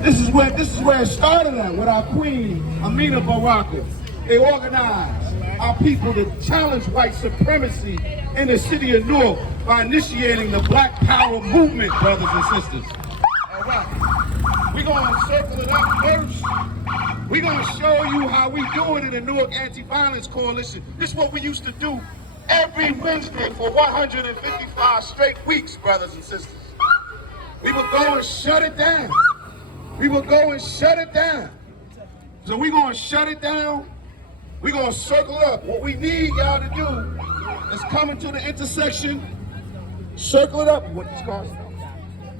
This is where it started at with our queen, Amina Baraka. They organized our people to challenge white supremacy in the city of Newark by initiating the Black Power movement, brothers and sisters. All right, we're gonna circle it up first. We're gonna show you how we do it in the Newark Anti-Violence Coalition. This is what we used to do every Wednesday for 155 straight weeks, brothers and sisters. We would go and shut it down. We will go and shut it down. So we're going to shut it down. We're going to circle up. What we need y'all to do is come into the intersection, circle it up. What these cars?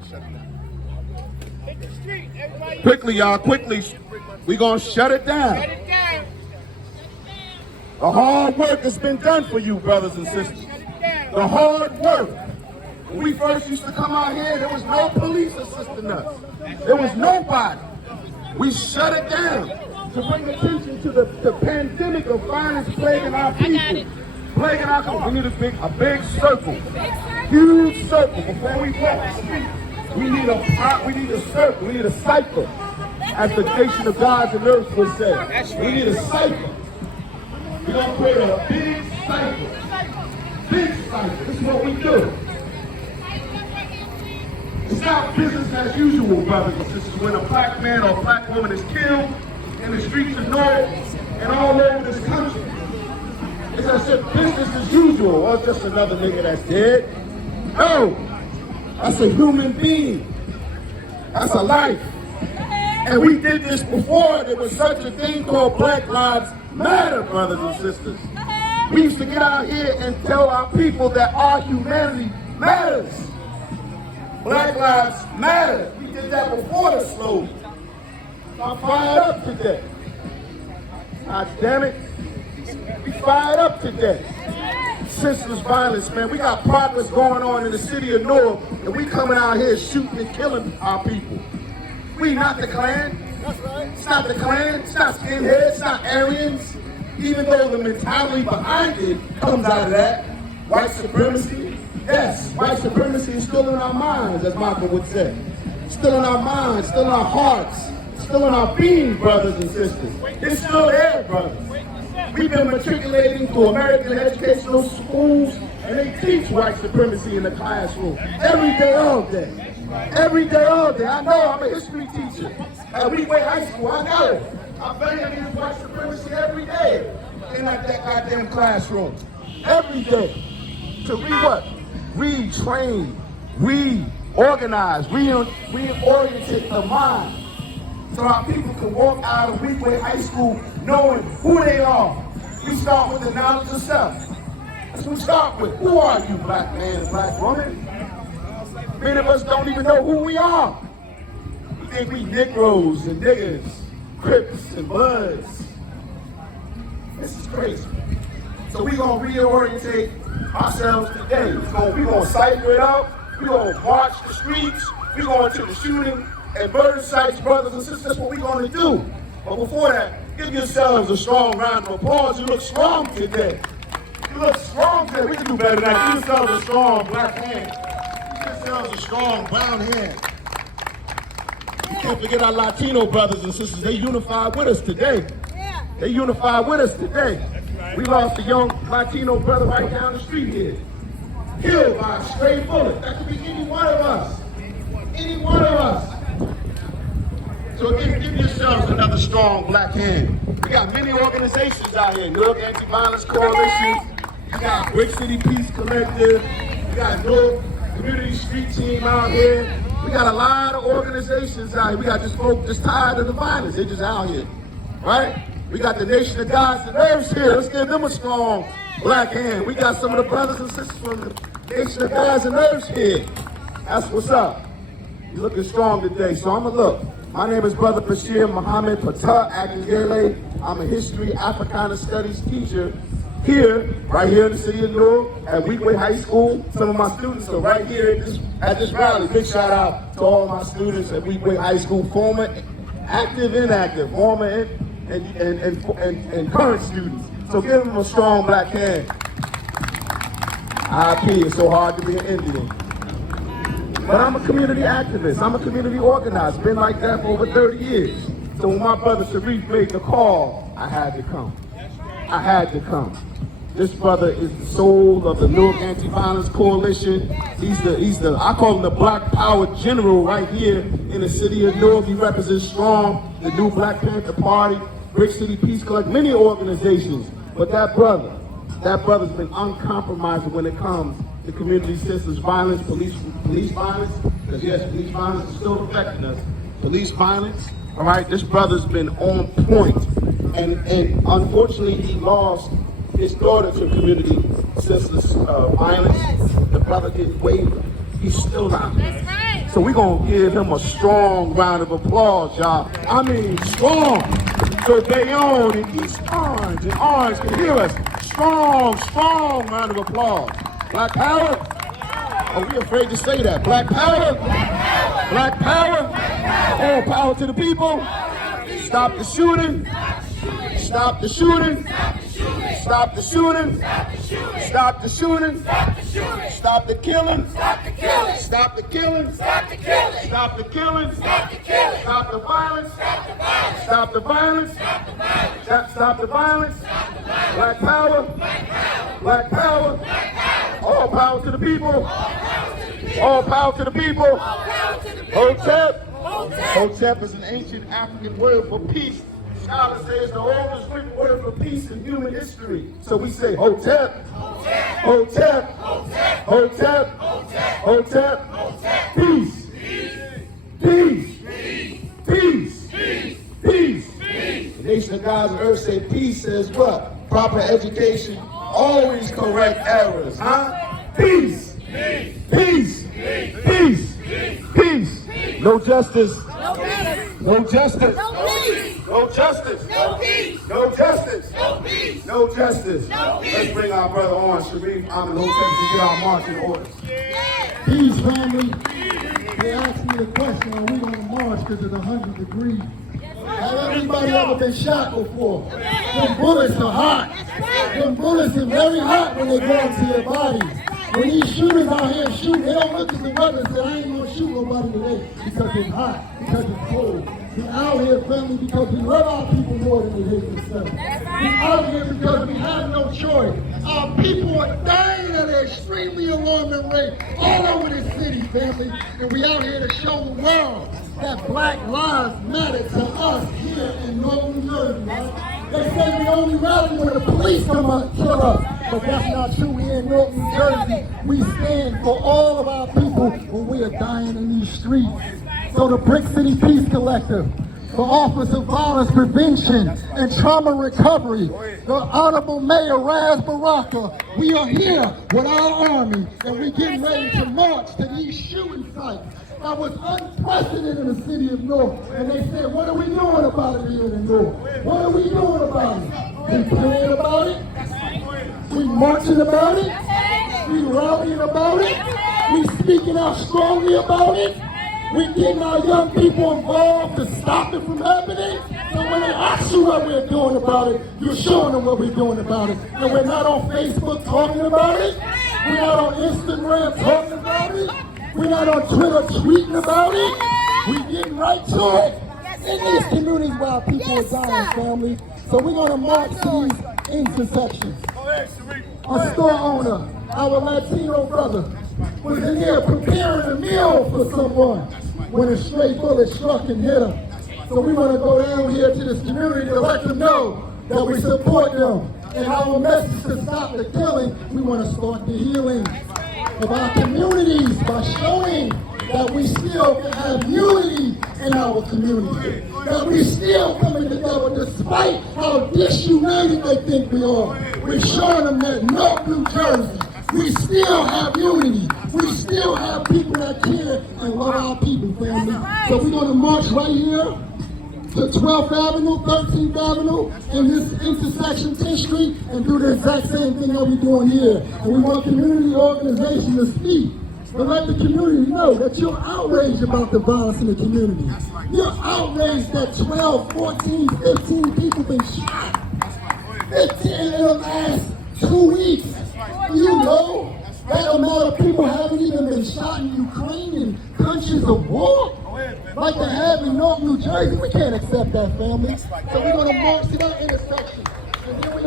Shut it down. Hit the street, everybody. Quickly, y'all, quickly. We're going to shut it down. Shut it down. The hard work has been done for you, brothers and sisters. The hard work. When we first used to come out here, there was no police assisting us. There was nobody. We shut it down to bring attention to the pandemic of violence plaguing our people. Plaguing our people. We need a big circle. Huge circle. Before we walk the street, we need a circle. We need a cycle. As the nation of gods and earth would say. We need a cycle. We're going to create a big cycle. Big cycle. This is what we do. It's not business as usual, brothers and sisters, when a black man or a black woman is killed in the streets of Newark and all over this country. It's as if business as usual, or just another nigga that's dead. No, that's a human being. That's a life. And we did this before. There was such a thing called Black Lives Matter, brothers and sisters. We used to get out here and tell our people that our humanity matters. Black Lives Matter. We did that before the slogan. I'm fired up today. God damn it. We fired up today. Senseless violence, man. We got progress going on in the city of Newark, and we coming out here shooting and killing our people. We not the Klan. It's not the Klan. It's not skinheads. It's not Aryans. Even though the mentality behind it comes out of that. White supremacy. Yes, white supremacy is still in our minds, as Malcolm would say. Still in our minds, still in our hearts, still in our being, brothers and sisters. It's still there, brothers. We've been matriculating to American educational schools, and they teach white supremacy in the classroom every day, all day. Every day, all day. I know, I'm a history teacher at Weequahic High School. I know. I'm banging against white supremacy every day in that goddamn classroom. Every day. To what? Retrain, reorganize, reorientate the mind so our people can walk out of Weequahic High School knowing who they are. We start with the knowledge of self. That's what we start with. Who are you, black man and black woman? Many of us don't even know who we are. We think we Negroes and niggas, Crips and Bloods. This is crazy. So we're going to reorientate ourselves today. We're going to cipher it out. We're going to march the streets. We're going to the shooting and murder sites, brothers and sisters. That's what we're going to do. But before that, give yourselves a strong round of applause. You look strong today. You look strong today. We can do better than that. Give yourselves a strong black hand. Give yourselves a strong brown hand. We can't forget our Latino brothers and sisters. They unified with us today. They unified with us today. We lost a young Latino brother right down the street here. Killed by a stray bullet. That could be any one of us. Any one of us. So give yourselves another strong black hand. We got many organizations out here. Newark Anti-Violence Coalition. We got Brick City Peace Collective. We got Newark Community Street Team out here. We got a lot of organizations out here. We got just folks just tired of the violence. They're just out here, right? We got the Nation of Gods and Earths here. Let's give them a strong black hand. We got some of the brothers and sisters from the Nation of Gods and Earths here. That's what's up. You're looking strong today. So I'm going to look. My name is Brother Bashir Muhammad Patah Akingele. I'm a history, Africana studies teacher here, right here in the city of Newark at Weequahic High School. Some of my students are right here at this rally. Big shout out to all my students at Weequahic High School, former active, inactive, former and current students. So give them a strong black hand. IP, it's so hard to be an Indian. But I'm a community activist. I'm a community organizer. Been like that for over 30 years. So when my brother Sharif made the call, I had to come. I had to come. This brother is the soul of the Newark Anti-Violence Coalition. He's the I call him the Black Power General right here in the city of Newark. He represents strong, the new Black Panther Party, Brick City Peace Collect, many organizations. But that brother's been uncompromising when it comes to community systems violence, police violence, because yes, police violence is still affecting us. Police violence, all right, this brother's been on point. And unfortunately he lost his daughter to community senseless violence. The brother didn't waver. He's still out there. Right. So we're going to give him a strong round of applause, y'all. I mean, strong. So Bayonne and East Orange and Orange can hear us. Strong round of applause. Black power? Are we afraid to say that? Black power? Black power? All power to the people. Stop the shooting. Stop the shooting. Stop the shooting. Stop the shooting. Stop the killing. Stop the killing. Stop the killing. Stop the killing. Stop the killing. Stop the killing. Stop the violence. Stop the violence. Stop the violence. Black power. Black power. All power to the people. All power to the people. Hotep. Hotep is an ancient African word for peace. Scholars say it's the oldest written word for peace in human history. So we say Hotep, Hotep, Hotep, Hotep, peace, peace, peace, peace. The nation of God's earth say peace says what? Proper education, always correct errors, huh? Peace, peace, peace, peace. No justice, no justice. No justice. No peace. No justice. No peace. No justice. No peace. Let's bring our brother on, Sharif. I'm in Hotep to get our marching orders. Peace, family. They asked me the question, are we going to march because of the 100 degrees? Have everybody ever been shot before? Them bullets are hot. Them bullets are very hot when they go into your bodies. When these shooters out here shooting, they don't look at the weather and say, I ain't going to shoot nobody today because it's hot, because it's cold. We out here, family, because we love our people more than we hate themselves. We out here because we have no choice. Our people are dying at an extremely alarming rate all over this city, family. And we out here to show the world that Black lives matter to us here in Newark, New Jersey, right? They say we only rally when the police come out and kill us. But that's not true. We in Newark, New Jersey. We stand for all of our people when we are dying in these streets. So the Brick City Peace Collective, the Office of Violence Prevention and Trauma Recovery, the Honorable Mayor Raz Baraka, we are here with our army and we're getting ready to march to these shooting sites. That was unprecedented in the city of Newark. And they said, what are we doing about it here in Newark? What are we doing about it? We praying about it? We marching about it? We rallying about it? We speaking out strongly about it? We getting our young people involved to stop it from happening. So when they ask you what we're doing about it, you're showing them what we're doing about it. And we're not on Facebook talking about it. We're not on Instagram talking about it. We're not on Twitter tweeting about it. We're getting right to it. In these communities where our people are dying, family. So we're going to march to these intersections. A store owner, our Latino brother, was in here preparing a meal for someone when a stray bullet struck and hit him. So we want to go down here to this community to let them know that we support them. And our message to stop the killing, we want to start the healing of our communities by showing that we still can have unity in our community. That we still coming together despite how disunited they think we are. We're showing them that Newark, New Jersey, we still have unity. We still have people that care and love our people, family. So we're going to march right here to 12th Avenue, 13th Avenue, in this intersection, 10th Street, and do the exact same thing that we're doing here. And we want community organizations to speak. But let the community know that you're outraged about the violence in the community. You're outraged that 12, 14, 15 people been shot. 15 in the last 2 weeks. You know, That amount of people haven't even been shot in Ukraine and countries of war like they have in Newark, New Jersey. We can't accept that, family. So we're going to march to that intersection. And then we're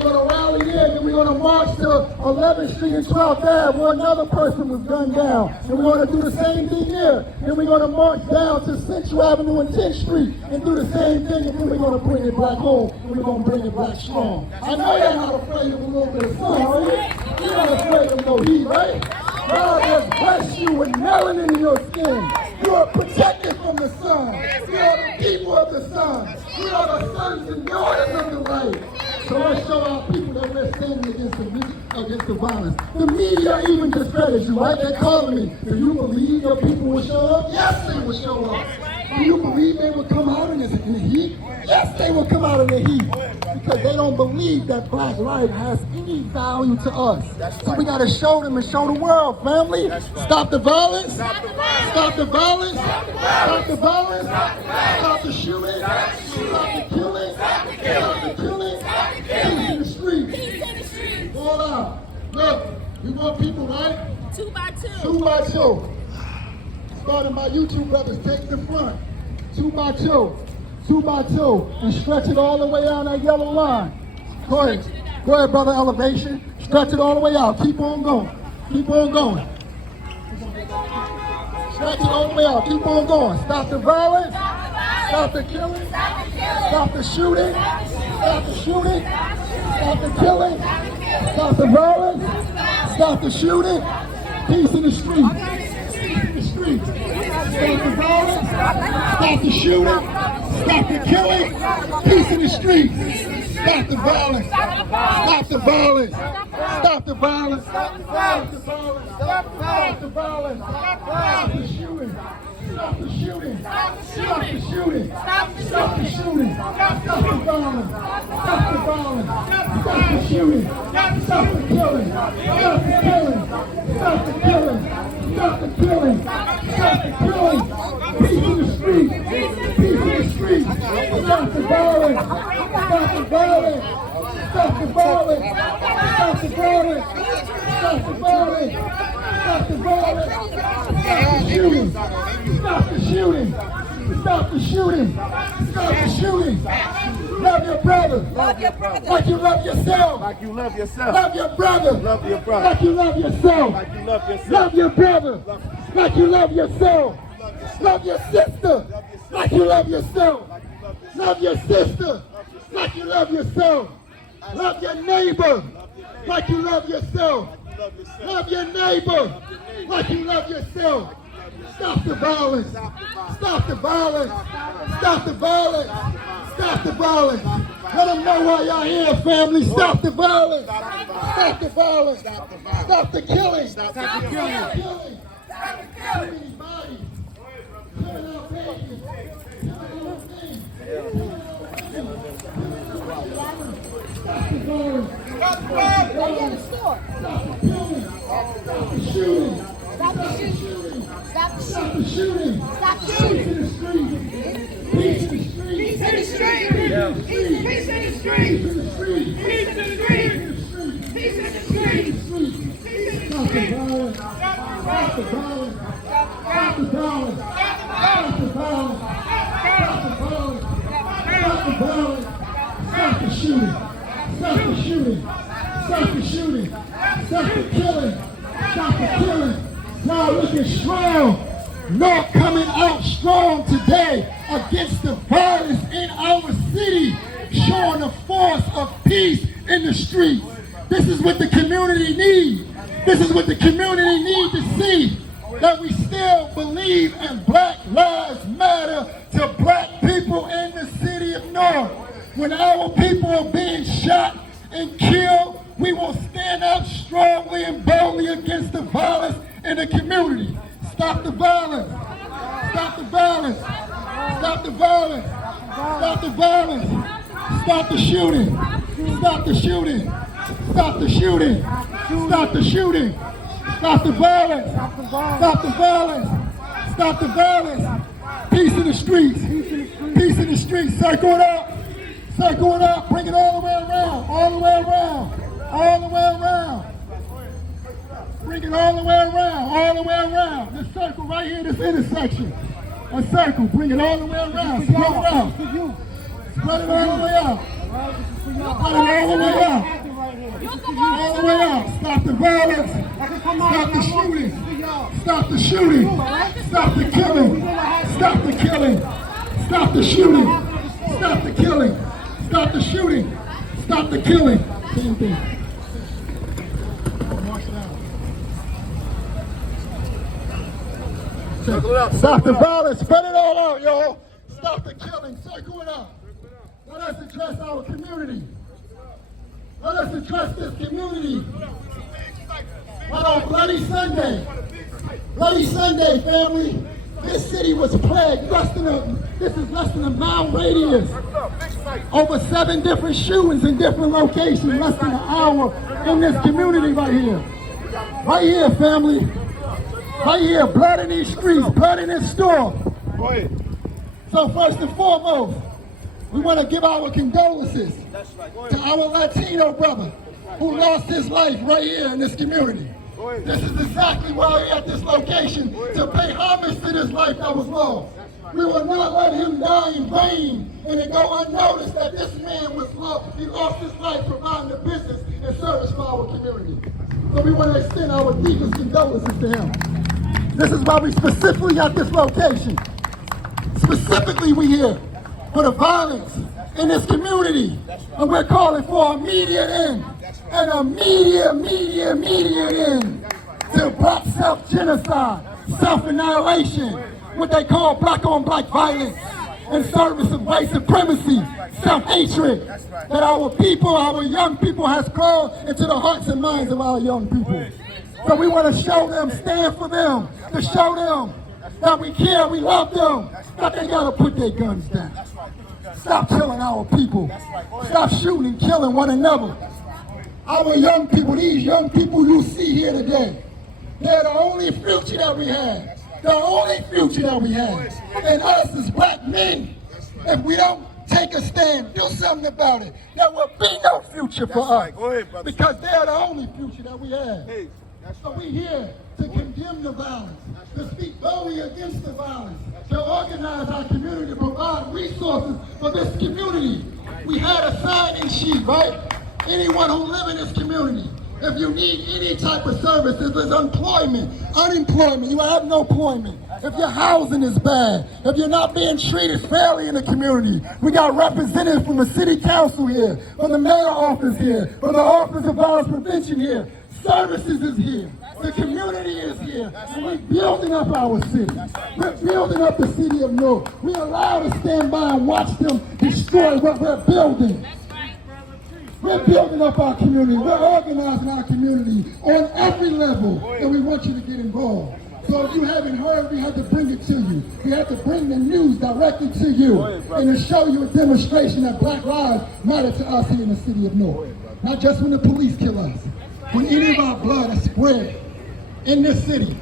gonna rally there, and then we're gonna march to 11th Street and 12th Ave where another person was gunned down. And we're gonna do the same thing there. Then we're gonna march down to Central Avenue and 10th Street and do the same thing, and then we're gonna bring it back home, and we're gonna bring it back strong. I know you're not afraid of a little bit of sun, are you? You're not afraid of no heat, right? God has blessed you with melanin in your skin. You are protected from the sun. We are the people of the sun. We are the sons and daughters of the light. So let's show our people that we're standing against the violence. The media even discredits you, right? They're calling me. Do you believe your people will show up? Yes, they will show up. Do you believe they will come out in the heat? Yes, they will come out in the heat. Because they don't believe that black life has any value to us. So we got to show them and show the world, family. Stop the violence. Stop the violence. Stop the violence. Stop the shooting. Stop the killing. Stop the killing. Peace in the street. All out. Look, we want people, right? 2 by 2. 2 by 2. Starting by you two brothers, take the front. 2 by 2. 2 by 2. And stretch it all the way down that yellow line. Go ahead. Go ahead, brother. Elevation. Stretch it all the way out. Keep on going. Keep on going. Stretch it all the way out. Keep on going. Stop the violence. Stop the killing. Stop the shooting. Stop the shooting. Stop the killing. Stop the violence. Stop the shooting. Peace in the street. Peace in the street. Stop the violence. Stop the shooting. Stop the killing. Peace in the streets. Stop the violence. Stop the violence. Stop the violence. Stop the violence. Stop the violence. Stop the shooting. Stop the shooting. Stop the shooting. Stop the shooting. Stop the violence. Stop the violence. Stop the shooting. Stop the killing. Stop the killing. Stop the killing. Stop the killing. Stop the killing. Peace in the street. Peace in the street. Stop the violence. Stop the violence. Stop the violence. Stop the violence. Stop the violence. Stop the violence. Stop the shooting. Stop the shooting. Stop the shooting. Stop the shooting. Love your brother. Love your brother. Like you love yourself. Like you love yourself. Love your brother. Love your brother. Like you love yourself. Like you love yourself. Love your brother. Like you love yourself. Love your sister. Like you love yourself. Love your sister. Like you love yourself. Love your neighbor. Like you love yourself. Love your neighbor. Like you love yourself. Stop the violence. Stop the violence. Stop the violence. Stop the violence. Let them know why y'all here, family. Stop the violence. Stop the violence. Stop the killing. Stop the killing. Stop the killing. Too many bodies. Killing our babies. Killing our things. Stop the violence. Stop the violence. Stop the killing. Stop the shooting. Stop the shooting. Stop the Stop the shooting. Stop the Peace shooting. in the street. Peace in the street. Peace in the street. Peace in the street. Peace in the street. Peace in the street. Peace in the street. Stop the violence. Stop the violence. Stop the violence. Stop the violence. Stop the violence. Stop the violence. Stop the shooting. Stop the shooting. Stop the shooting. Stop the killing. Stop the killing. Now looking strong. North coming out strong today against the violence in our city, showing the force of peace in the streets. This is what the community needs. This is what the community needs to see, that we still believe in Black Lives Matter to black people in the city of Newark. When our people are being shot and killed, we will stand up strongly and boldly against the violence in the community. Stop the violence. Stop the violence. Stop the violence. Stop the violence. Stop the shooting. Stop the shooting. Stop the shooting. Stop the shooting. Stop the violence. Stop the violence. Stop the violence. Peace in the streets. Peace in the streets. Circle it up. Circle it up. Bring it all the way around. All the way around. All the way around. Bring it all the way around, This circle right here, this intersection. A circle, bring it all the way around, spread it out. Spread it all the way out. Spread it all the way out. All the way out. Stop the violence. Stop the shooting. Stop the shooting. Stop the killing. Stop the killing. Stop the shooting. Stop the killing. Stop the shooting. Stop the killing. Same thing. Stop the violence. Spread it all out, y'all. Stop the killing. Circle it out. Let us address our community. Let us address this community. What on Bloody Sunday? Bloody Sunday, family. This city was plagued. This is less than a mile radius. Over 7 different shootings in different locations. Less than an hour in this community right here. Right here, family. Right here, blood in these streets, blood in this store. Go ahead. So first and foremost, we want to give our condolences to our Latino brother who lost his life right here in this community. This is exactly why we're at this location, to pay homage to this life that was lost. We will not let him die in vain and it go unnoticed that this man was lost. He lost his life providing the business and service for our community. So we want to extend our deepest condolences to him. This is why we specifically at this location. Specifically, we here for the violence in this community. And we're calling for an immediate end. An immediate end to black self-genocide, self-annihilation, what they call black-on-black violence, in service of white supremacy, self-hatred, that our people, our young people has crawled into the hearts and minds of our young people. So we want to show them, stand for them, to show them that we care, we love them, that they got to put their guns down. Stop killing our people. Stop shooting and killing one another. Our young people, these young people you see here today, they're the only future that we have. The only future that we have. And us as black men, if we don't take a stand, do something about it, there will be no future for us. Because they're the only future that we have. So we're here to condemn the violence, to speak boldly against the violence, to organize our community, to provide resources for this community. We had a sign-in sheet, right? Anyone who live in this community, if you need any type of service, if there's unemployment, you have no employment. If your housing is bad, if you're not being treated fairly in the community, we got representatives from the city council here, from the mayor office here, from the Office of Violence Prevention here. Services is here. The community is here. And we're building up our city. We're building up the city of Newark. We're allowed to stand by and watch them destroy what we're building. We're building up our community. We're organizing our community on every level. And we want you to get involved. So if you haven't heard, we have to bring it to you. We have to bring the news directly to you and to show you a demonstration that black lives matter to us here in the city of Newark. Not just when the police kill us. When any of our blood is spread in this city,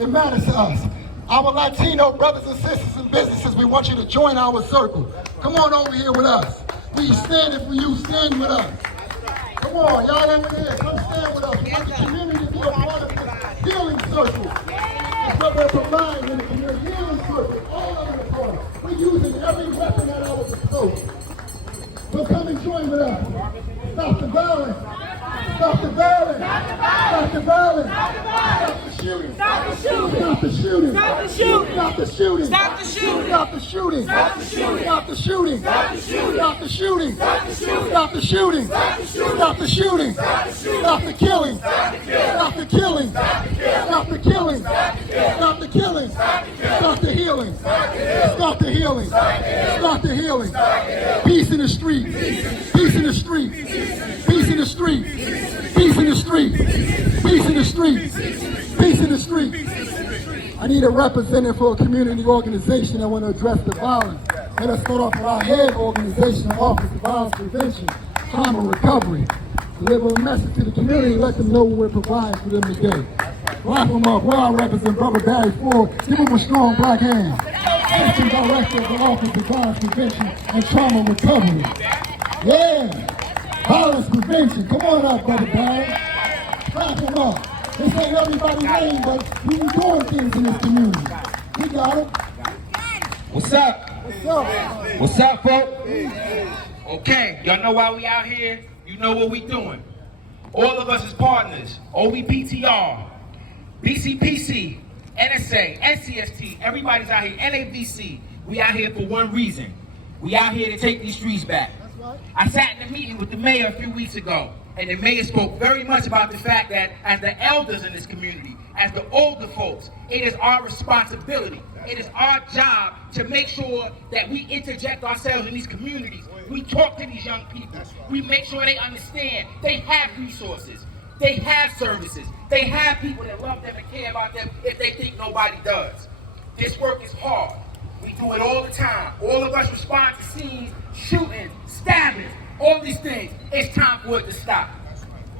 it matters to us. Our Latino brothers and sisters and businesses, we want you to join our circle. Come on over here with us. We stand it for you, stand with us. Come on, y'all over there, come stand with us. We want the community to be a part of this healing circle. That's what we're providing in the community. Healing circle, all over the place. We're using every weapon at our disposal. So come and join with us. Stop the violence. Stop the violence! Stop the violence! Stop the shooting! Stop the shooting! Stop the shooting! Stop the shooting! Stop the shooting! Stop the shooting! Stop the shooting! Stop the shooting! Stop the shooting! Stop the shooting! Stop the shooting! Stop the shooting! Stop the killing! Stop the killing! Stop the killing! Stop the killing! Stop the healing! Stop the healing! Stop the healing! Peace in the streets! Peace in the streets! Peace in the streets! Peace in the streets! Peace in the streets! Peace in the streets! I need a representative for a community organization that want to address the violence. Let us start off with our head organization, Office of Violence Prevention, Trauma Recovery. Deliver a message to the community, let them know what we're providing for them today. Wrap them up. Where I represent Brother Barry Ford. Give him a strong black hand. Section Director of the Office of Violence Prevention and Trauma Recovery. Yeah! Violence prevention. Come on up, Brother Barry. Clap him up. This ain't everybody's name, but we be doing things in this community. We got it. What's up? What's up? What's up, folks? Okay, y'all know why we out here? You know what we doing. All of us as partners, OVPTR, BCPC, NSA, NCST, everybody's out here, NAVC. We out here for one reason. We out here to take these streets back. I sat in a meeting with the mayor a few weeks ago, and the mayor spoke very much about the fact that as the elders in this community, as the older folks, it is our responsibility. It is our job to make sure that we interject ourselves in these communities. We talk to these young people. We make sure they understand they have resources. They have services. They have people that love them and care about them if they think nobody does. This work is hard. We do it all the time. All of us respond to scenes, shootings, stabbings, all these things. It's time for it to stop.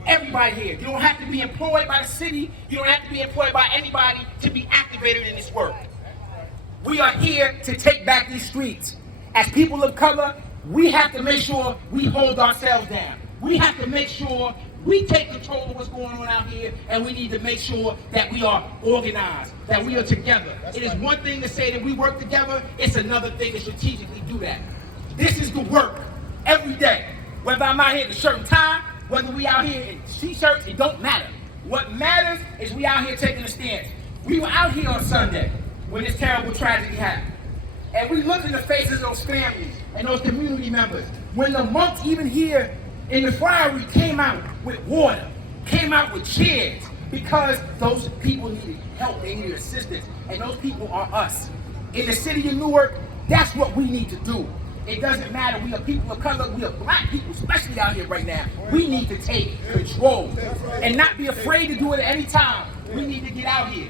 Everybody here. You don't have to be employed by the city. You don't have to be employed by anybody to be activated in this work. We are here to take back these streets. As people of color, we have to make sure we hold ourselves down. We have to make sure we take control of what's going on out here, and we need to make sure that we are organized, that we are together. It is one thing to say that we work together. It's another thing to strategically do that. This is the work every day. Whether I'm out here in a shirt and tie, whether we out here in t-shirts, it don't matter. What matters is we out here taking a stance. We were out here on Sunday when this terrible tragedy happened. And we looked in the faces of those families and those community members. When the monks even here in the friary came out with water, came out with chairs, because those people needed help, they needed assistance, and those people are us. In the city of Newark, that's what we need to do. It doesn't matter, we are people of color, we are black people, especially out here right now. We need to take control and not be afraid to do it at any time. We need to get out here.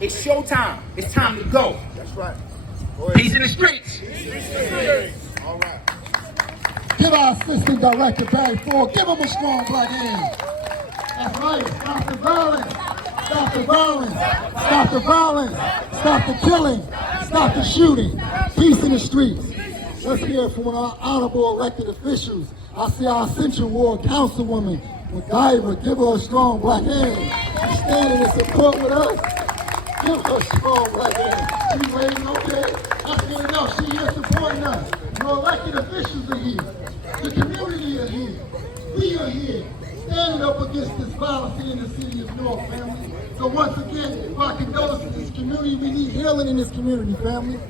It's showtime. It's time to go. That's right. Peace in the streets. All right. Give our Assistant Director, Barry Ford, give him a strong black hand. That's right. Stop the violence. Stop the violence. Stop the violence. Stop the killing. Stop the shooting. Peace in the streets. Let's hear from our honorable elected officials. I see our Central Ward Councilwoman, MacGyver. Give her a strong black hand. She's standing in support with us. Give her a strong black hand. She's waiting, okay? That's good enough. She's here supporting us. Your elected officials are here. The community are here. We are here. Standing up against this violence here in the city of Newark, family. So once again, my condolences to this community. We need healing in this community, family.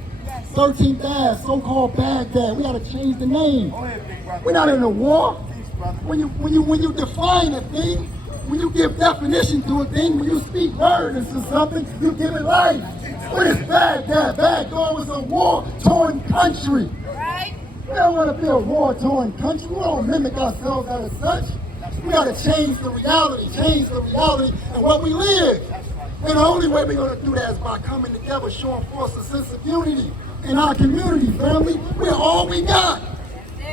13th Ave, so-called Baghdad. We gotta change the name. We're not in a war. When you define a thing, when you give definition to a thing, when you speak words into something, you give it life. What is Baghdad? Baghdad was a war-torn country. We don't want to be a war-torn country. We don't mimic ourselves as such. We got to change the reality and what we live. And the only way we're going to do that is by coming together, showing forth a sense of unity in our community, family. We're all we got.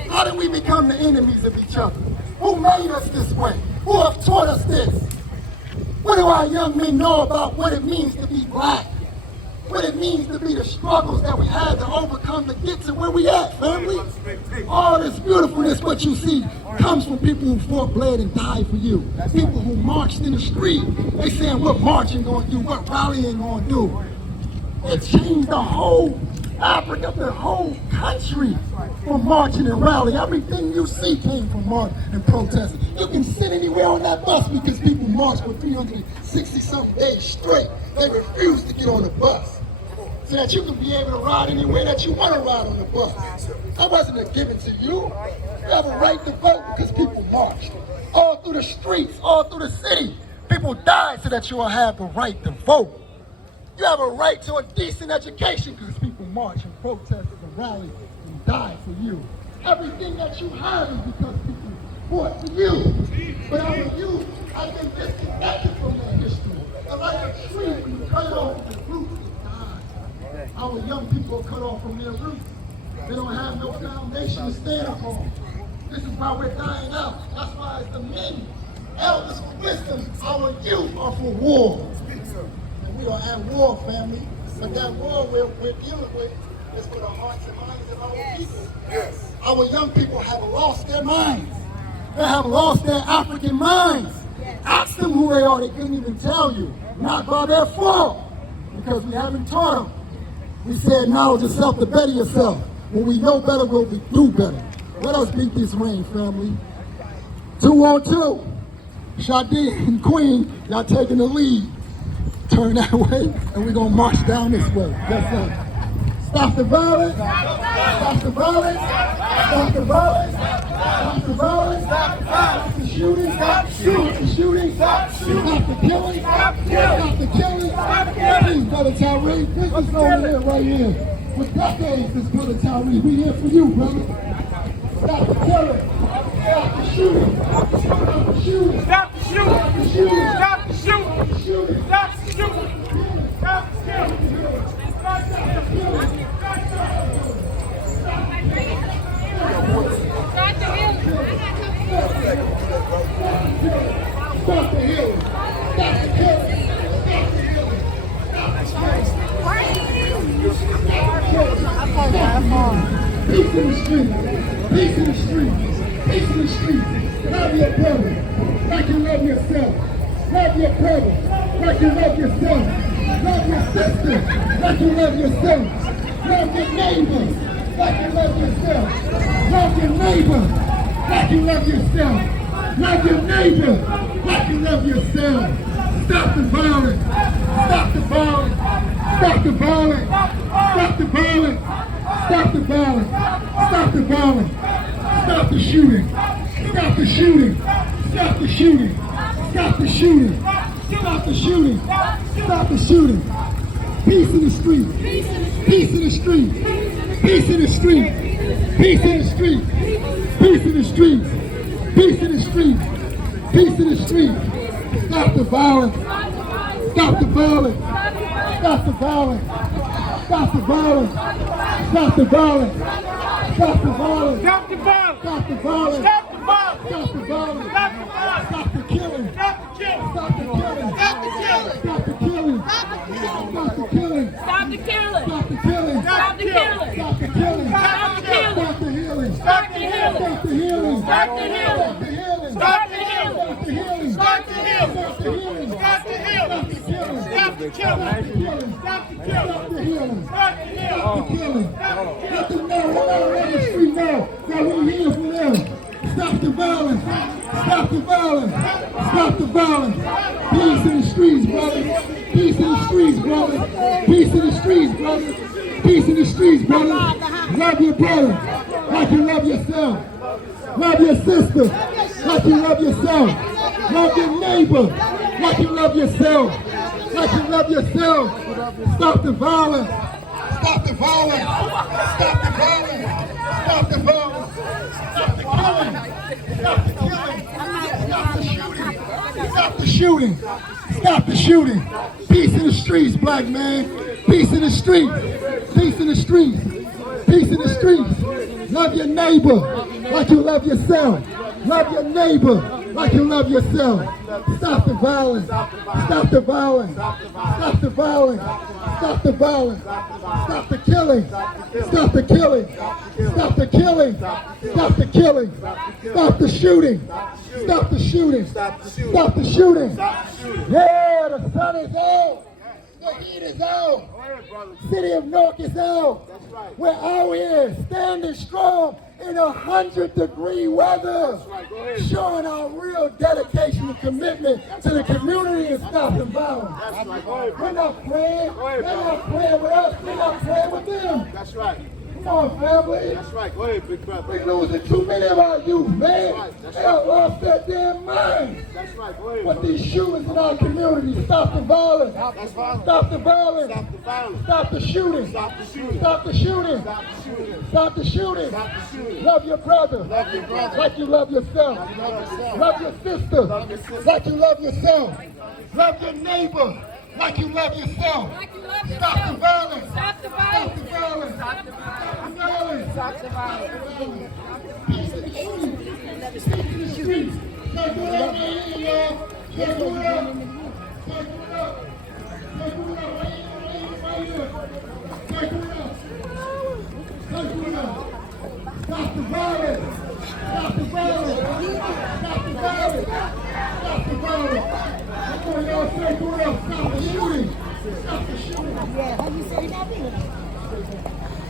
How did we become the enemies of each other? Who made us this way? Who have taught us this? What do our young men know about what it means to be black? What it means to be the struggles that we had to overcome to get to where we at, family? All this beautifulness, what you see, comes from people who fought, bled, and died for you. People who marched in the street. They saying what marching gonna do, what rallying gonna do. It changed the whole Africa, the whole country from marching and rallying. Everything you see came from marching and protesting. You can sit anywhere on that bus because people marched for 360-something days straight. They refused to get on the bus so that you can be able to ride anywhere that you want to ride on the bus. That wasn't a given to you. You have a right to vote because people marched. All through the streets, all through the city, people died so that you will have the right to vote. You have a right to a decent education because people marched and protested and rallied and died for you. Everything that you have is because people fought for you. But our youth have been disconnected from that history. And like a tree, when you cut it off from the roots, it dies. Our young people are cut off from their roots. They don't have no foundation to stand upon. This is why we're dying out. That's why it's the men, elders with wisdom, our youth are for war. And we are at war, family. But that war we're dealing with is for the hearts and minds of our people. Yes. Our young people have lost their minds. They have lost their African minds. Ask them who they are, they couldn't even tell you. Not by their fault, because we haven't taught them. We said knowledge of self to better yourself. When we know better, we'll do better. Let us beat this rain, family. 2-on-2. Sade and Queen, y'all taking the lead. Turn that way, and we're gonna march down this way. That's it. Stop the violence. Stop the violence. Stop the violence. Stop the violence. Stop the shooting. Stop the shooting. Stop the killing. Stop the killing. Please, Brother Tyree, this is over here, right here. For decades, this Brother Tyree, we here for you, brother. Stop the killing. Stop the shooting. Stop the shooting. Stop the shooting. Stop the shooting. Stop the shooting. Stop the shooting. Stop the shooting. Stop the killing. Stop the killing. Start the healing. Stop the healing. Stop the killing. Peace in the street. Peace in the street. Peace in the street. Love your brother like you love yourself. Love your brother like you love yourself. Love your sister like you love yourself. Love your neighbor like you love yourself. Love your neighbor like you love yourself. Love your neighbor like you love yourself. Stop the violence. Stop the violence. Stop the violence. Stop the violence. Stop the violence. Stop the violence. Stop the shooting. Stop the shooting. Stop the shooting. Stop the shooting. Stop the shooting. Stop the shooting. Peace in the street. Peace in the street. Peace in the street. Peace in the street. Peace in the street. Peace in the street. Peace in the street. Stop the violence. Stop the violence. Stop the violence. Stop the violence. Stop the violence. Stop the violence. Stop the violence. Stop the violence. Stop the violence. Stop the violence. Stop the violence. Stop the killing. Stop the killing. Stop the killing. Stop the killing. Stop the killing. Stop the killing. Stop the killing. Stop the killing. Stop the killing. Stop the killing. Stop the killing. Stop the healing. Start the healing. Stop the healing. Start the healing. Stop the healing. Start the healing. Stop the healing. Start the healing. Stop the healing. Stop the killing. Stop the killing. Stop the Stop killing. the healing. Stop the killing. Stop the killing. Let them know, let the street know that we're here for them. Stop the violence. Stop the violence. Stop the violence. Peace in the streets, brother. Peace in the streets, brother. Peace in the streets, brother. Peace in the streets, brother. Love your brother like you love yourself. Love your sister like you love yourself. Love your neighbor like you love yourself. Like you love yourself. Stop the violence. Stop the violence. Stop the violence. Stop the violence. Stop the killing. Stop the killing. Stop the shooting. Stop the shooting. Stop the shooting. Peace in the streets, black man. Peace in the streets. Peace in the streets. Peace in the streets. Love your neighbor like you love yourself. Love your neighbor like you love yourself. Stop the violence. Stop the violence. Stop the violence. Stop the violence. Stop the killing. Stop the killing. Stop the killing. Stop the killing. Stop the shooting. Stop the shooting. Stop the shooting. Yeah, the sun is out. The heat is out. City of Newark is out. We're out here standing strong in 100-degree weather, showing our real dedication and commitment to the community and stopping violence. We're not playing. They're not playing with us. We're not playing with them. That's right. Come on, family. That's right. Go ahead, big brother. We're losing too many of our youth, man. They have lost their damn minds. That's right. Go ahead. With these shootings in our community, stop the violence. That's violence. Stop the violence. Stop the violence. Stop the shooting. Stop the shooting. Stop the shooting. Stop the shooting. Stop the shooting. Stop the shooting. Love your brother. Love your brother. Like you love yourself. Love yourself. Love your sister. Love your sister. Like you love yourself. Love your neighbor. Like you love yourself. Like you love Stop the yourself. violence. Stop the Stop violence. the violence. Stop the violence. Stop the violence. Peace in the streets. Peace in the streets. Circle it up right here, y'all. Circle it up. Circle it up. Circle it up right here, right here. Circle it up. Circle it up. Stop the violence. Stop the violence. Stop the violence. Stop the violence. Come on, y'all say it up. Stop the shooting. Stop the shooting. Yeah, how you say that?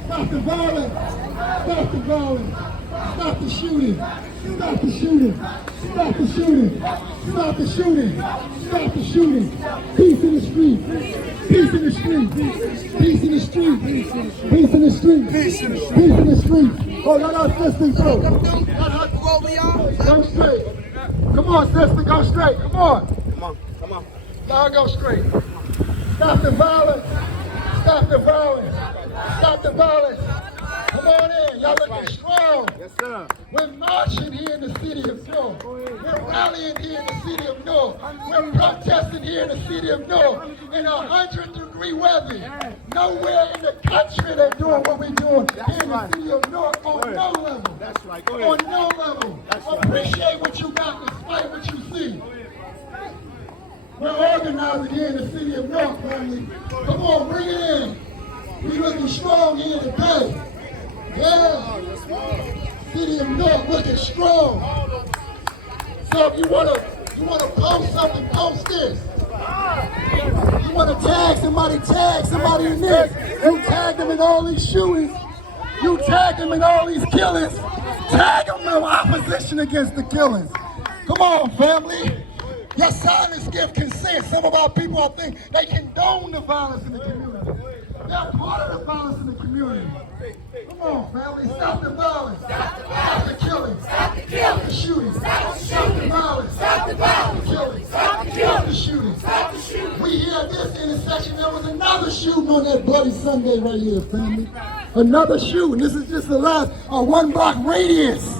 Stop the violence. Stop the violence. Stop the shooting. Stop the shooting. Stop the shooting. Stop the shooting. Stop the shooting. Peace in the street. Peace in the street. Peace in the street. Peace in the street. Peace in the street. Oh, y'all not listening to. Go straight. Come on, sister, go straight. Come on. Come on. Y'all go straight. Stop the violence. Stop the violence. Stop the violence. Come on in. Y'all looking strong. Yes, sir. We're marching here in the city of Newark. We're rallying here in the city of Newark. We're protesting here in the city of Newark in 100-degree weather. Nowhere in the country they're doing what we're doing here in the city of Newark on no level. That's right. Go On ahead. no level. Appreciate what you got despite what you see. We're organizing here in the city of Newark, family. Come on, bring it in. We looking strong here today. Yeah. City of Newark looking strong. So if you wanna post something, post this. You wanna tag somebody in this. You tag them in all these shootings. You tag them in all these killings. Tag them in opposition against the killings. Come on, family. Your silence give consent. Some of our people, I think, they condone the violence in the community. They're part of the violence in the community. Come on, family. Stop the violence. Stop the killing. Stop the shooting. Stop the violence. Stop the killing. Stop the shooting. We here at this intersection, there was another shooting on that bloody Sunday right here, family. Another shooting. This is just the last 1 block radius.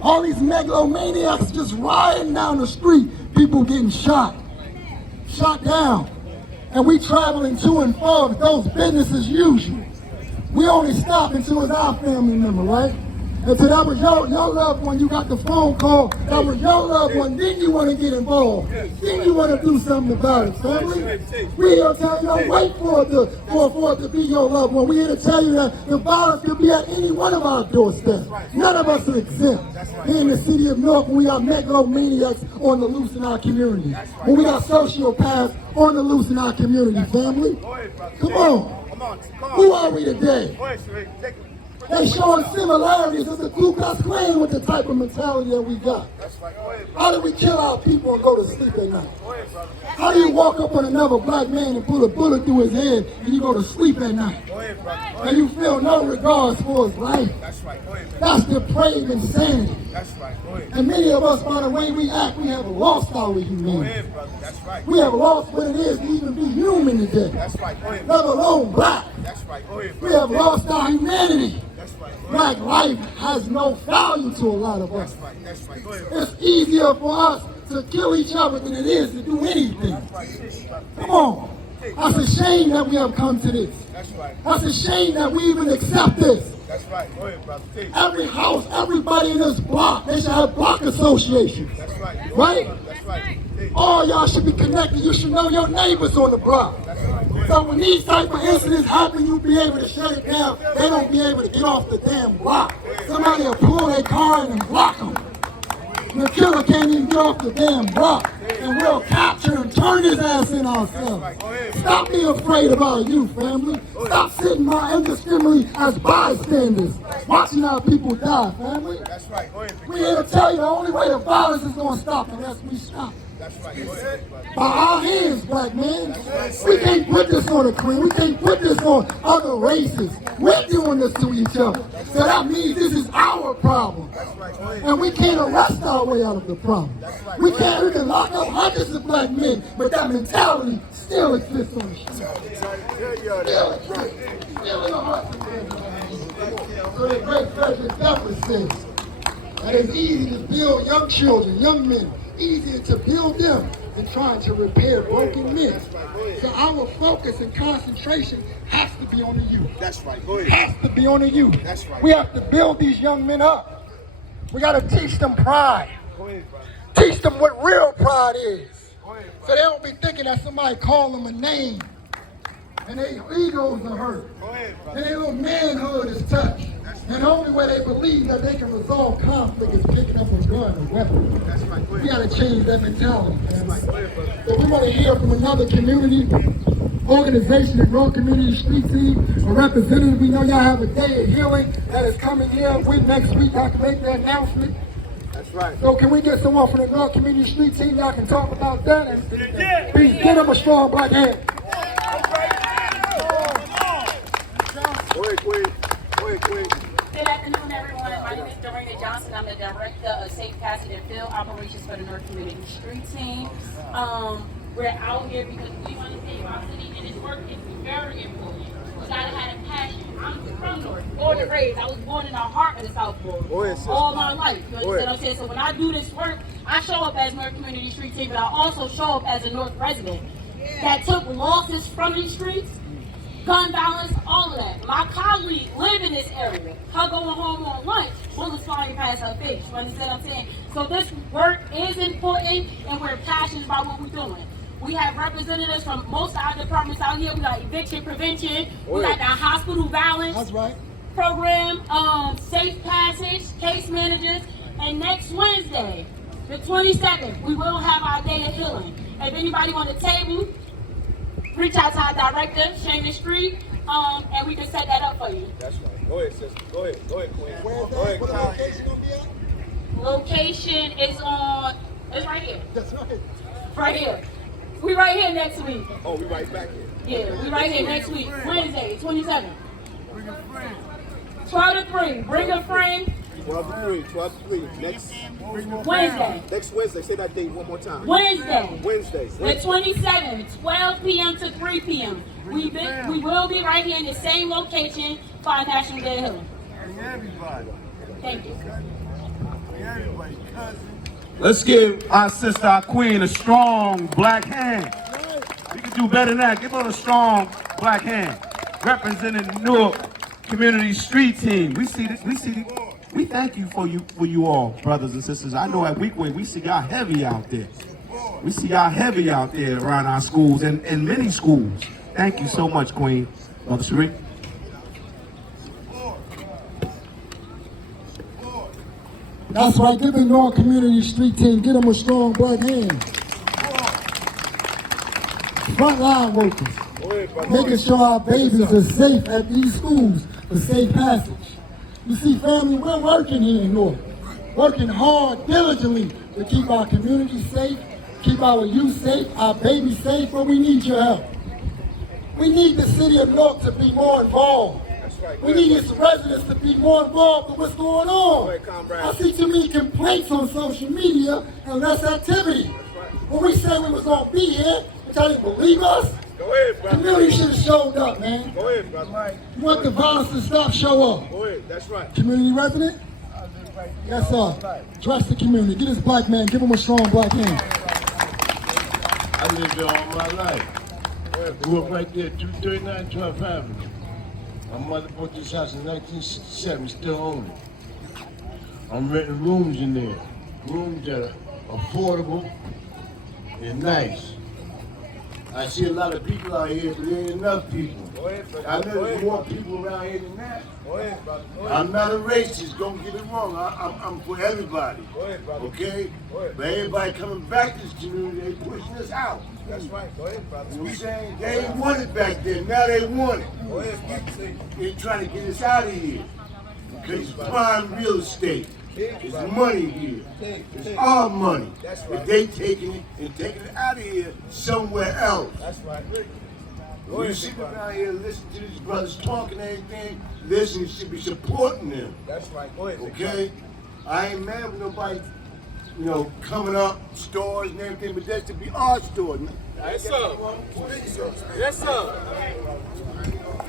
All these megalomaniacs just riding down the street. People getting shot down. And we traveling to and fro with those business as usual. We only stop until it's our family member, right? Until that was your loved one, you got the phone call, that was your loved one, then you want to get involved. Then you want to do something about it, family. We here to tell you, don't wait for it to be your loved one. We here to tell you that the violence could be at any one of our doorsteps. None of us are exempt. Here in the city of Newark, when we got megalomaniacs on the loose in our community. When we got sociopaths on the loose in our community, family. Come on. Who are we today? They showing similarities of the Ku Klux Klan with the type of mentality that we got. How do we kill our people and go to sleep at night? How do you walk up on another black man and pull a bullet through his head and you go to sleep at night? And you feel no regards for his life. That's depraved insanity. And many of us, by the way we act, we have lost our humanity. We have lost what it is to even be human today, let alone black. We have lost our humanity. Black life has no value to a lot of us. It's easier for us to kill each other than it is to do anything. Come on. That's a shame that we have come to this. That's a shame that we even accept this. Every house, everybody in this block, they should have block associations. Right? All y'all should be connected. You should know your neighbors on the block. So when these type of incidents happen, you'll be able to shut it down. They don't be able to get off the damn block. Somebody will pull their car in and block them. The killer can't even get off the damn block. And we'll capture and turn his ass in ourselves. Stop being afraid of our youth, family. Stop sitting by indiscriminately as bystanders, watching our people die, family. We're here to tell you the only way the violence is going to stop unless we stop. By our hands, black man. We can't put this on the Korean. We can't put this on other races. We're doing this to each other. So that means this is our problem. And we can't arrest our way out of the problem. We can lock up hundreds of black men, but that mentality still exists on the street. Still exists. Still in the hearts of men. So the great Frederick Douglass says that it's easy to build young children, young men, easier to build them than trying to repair broken men. So our focus and concentration has to be on the youth. That's right. Go ahead. Has to be on the youth. That's right. We have to build these young men up. We got to teach them pride. Go ahead, bro. Teach them what real pride is. So they don't be thinking that somebody call them a name and their egos are hurt. Go ahead, bro. And their little manhood is touched. And the only way they believe that they can resolve conflict is picking up a gun or weapon. That's right. We gotta change that mentality, man. So we want to hear from another community organization, the Newark Community Street Team, a representative. We know y'all have a day of healing that is coming here. Next week, y'all can make the announcement. That's right. So can we get someone from the Newark Community Street Team? Y'all can talk about that and please get them a strong black hand. Go ahead, Queen. Go ahead, Queen. Good afternoon, everyone. My name is Dorena Johnson. I'm the Director of Safe Passage and Field Operations for the Newark Community Street Team. We're out here because we want to save our city, and this work is very important. We gotta have a passion. I'm from Newark, born and raised. I was born in the heart of the South Board Go ahead, sis. all my life. You understand what I'm saying? So when I do this work, I show up as Newark Community Street Team, but I also show up as a Newark resident that took losses from these streets. Gun violence, all of that. My colleague live in this area. Her going home on lunch, bullets flying past her face. You understand what I'm saying? So this work is important, and we're passionate about what we're doing. We have representatives from most of our departments out here. We got eviction prevention. We got the hospital violence That's right. program, safe passage, case managers. And next Wednesday, the 27th, we will have our day of healing. If anybody on the table, reach out to our director, Shane Street, and we can set that up for you. That's right. Go ahead, sis. Go ahead, Queen. Where's Go ahead, that? What Queen. location gonna be at? Location is on, it's right here. That's right. Right here. We right here next week. Oh, we right back here. Yeah, we right here next week. Wednesday, 27th. Bring a friend. 12 to 3. Bring a friend. 12-3. Next Wednesday. Wednesday. Say that date one more time. Wednesday. Wednesday. The 27th, 12 p.m. to 3 p.m. We will be right here in the same location for our National Day of Healing. Bring everybody. Thank you. Bring everybody. Cousin. Let's give our sister, our queen, a strong black hand. We can do better than that. Give her a strong black hand. Representing the Newark Community Street Team. We thank you for you all, brothers and sisters. I know at Weekway we see y'all heavy out there. We see y'all heavy out there around our schools and many schools. Thank you so much, Queen. Mother Sheree. That's right. Give the Newark Community Street Team, get them a strong black hand. Frontline workers, making sure our babies are safe at these schools for safe passage. You see, family, we're working here in Newark, working hard, diligently to keep our community safe, keep our youth safe, our babies safe, but we need your help. We need the city of Newark to be more involved. We need its residents to be more involved with what's going on. I see too many complaints on social media and less activity. When we said we was gonna be here, but y'all didn't believe us. Go ahead, brother. Community should have showed up, man. Go ahead, brother. You want the violence to stop, show up. Go ahead. That's right. Community resident? Yes, sir. Trust the community. Get this black man, give him a strong black hand. I lived there all my life. Grew up right there, 239 12th Avenue. My mother bought this house in 1967, still own it. I'm renting rooms in there. Rooms that are affordable and nice. I see a lot of people out here, but there ain't enough people. I know there's more people around here than that. I'm not a racist, don't get it wrong. I'm for everybody. Okay? But everybody coming back to this community, they pushing us out. That's right. Go ahead, brother. You know what I'm saying? They ain't want it back then, now they want it. Go ahead, brother. They're trying to get us out of here. Because it's prime real estate. It's money here. It's our money. That's right. But they taking it and taking it out of here somewhere else. That's right. When you sit around here and listen to these brothers talking and everything, listen, you should be supporting them. That's right. Go ahead. Okay? I ain't mad with nobody, coming up, stores and everything, but that's to be our store. Yes, sir. Yes, sir.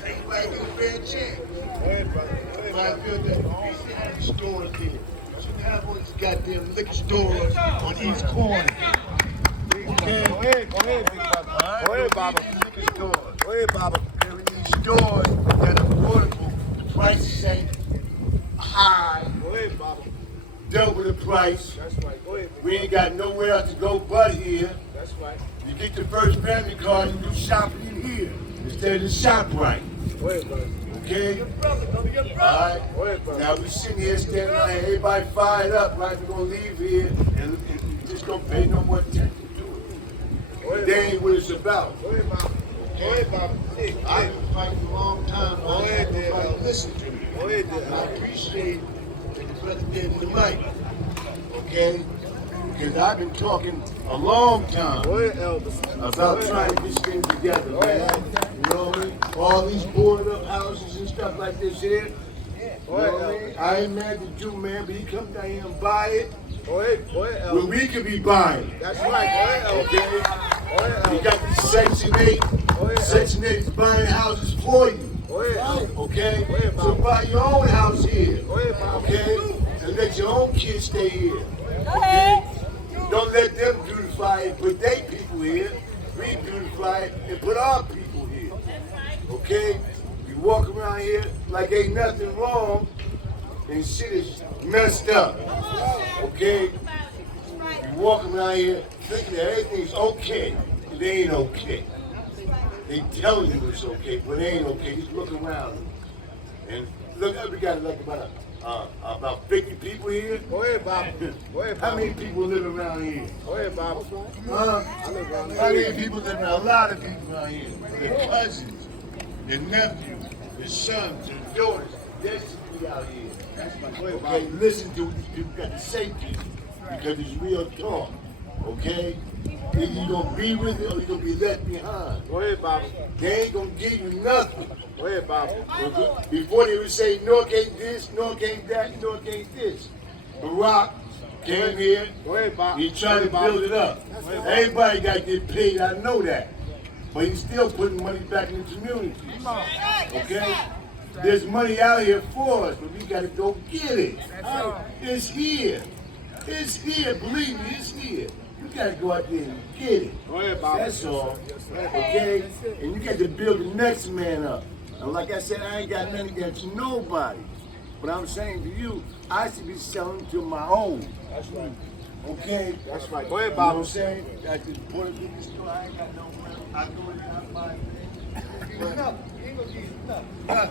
Everybody get a fair chance. Go ahead, brother. But I feel that we should have the stores there. You should have all these goddamn liquor stores on each corner. Okay? Go ahead, big brother. Go ahead, Baba. Liquor stores. Go ahead, Baba. There we need stores that are affordable. The prices ain't high. Go ahead, Baba. Double the price. That's right. Go ahead, big We ain't got nowhere else to go but here. That's right. You get the first family card and do shopping in here instead of the shop right. Go ahead, brother. Okay? Alright? Now we sitting here standing out here, everybody fired up, right? We're gonna leave here and just don't pay no more attention to it. They ain't what it's about. I've been fighting a long time, but I ain't nobody listen to me. And I appreciate that the brother gave me the mic. Okay? Because I've been talking a long time about trying to get this thing together, man. You know what I mean? All these boarded up houses and stuff like this here. You know what I mean? I ain't mad at you, man, but he come down here and buy it. When we could be buying. That's right. Okay? You got this Section 8. Section 8 is buying houses for you. Okay? So buy your own house here. Okay? And let your own kids stay here. Okay? Don't let them beautify it, put their people here. We beautify it and put our people here. Okay? We walk around here like ain't nothing wrong and shit is messed up. Okay? We walk around here thinking that everything's okay. It ain't okay. They telling you it's okay, but it ain't okay. Just look around. And look, we got like about 50 people here. Go ahead, Bob. How many people live around here? Go ahead, Bob. How many people live around? A lot of people around here. Their cousins, their nephews, their sons, their daughters. They should be out here. Okay, listen to what these people got to say to you because it's real talk. Okay? Either you're going to be with it or you're going to be left behind. Go ahead, Bob. They ain't going to give you nothing. Go ahead, Bob. Before they would say, Newark ain't this, Newark ain't that, Newark ain't this. Barack came here, Go ahead, Bob. he tried to build it up. Everybody got to get paid, I know that. But he's still putting money back in the community. Okay? There's money out here for us, but we got to go get it. It's here. It's here, believe me, it's here. You got to go out there and get it. Go ahead, Bob. That's all. Okay? And you got to build the next man up. And like I said, I ain't got nothing against nobody. But I'm saying to you, I should be selling to my own. That's right. Okay? That's right. Go ahead, You know Bob. what I'm saying? I just bought a liquor store, I ain't got no money. I go in there, I buy it. Enough. You ain't gonna give you enough. Huh?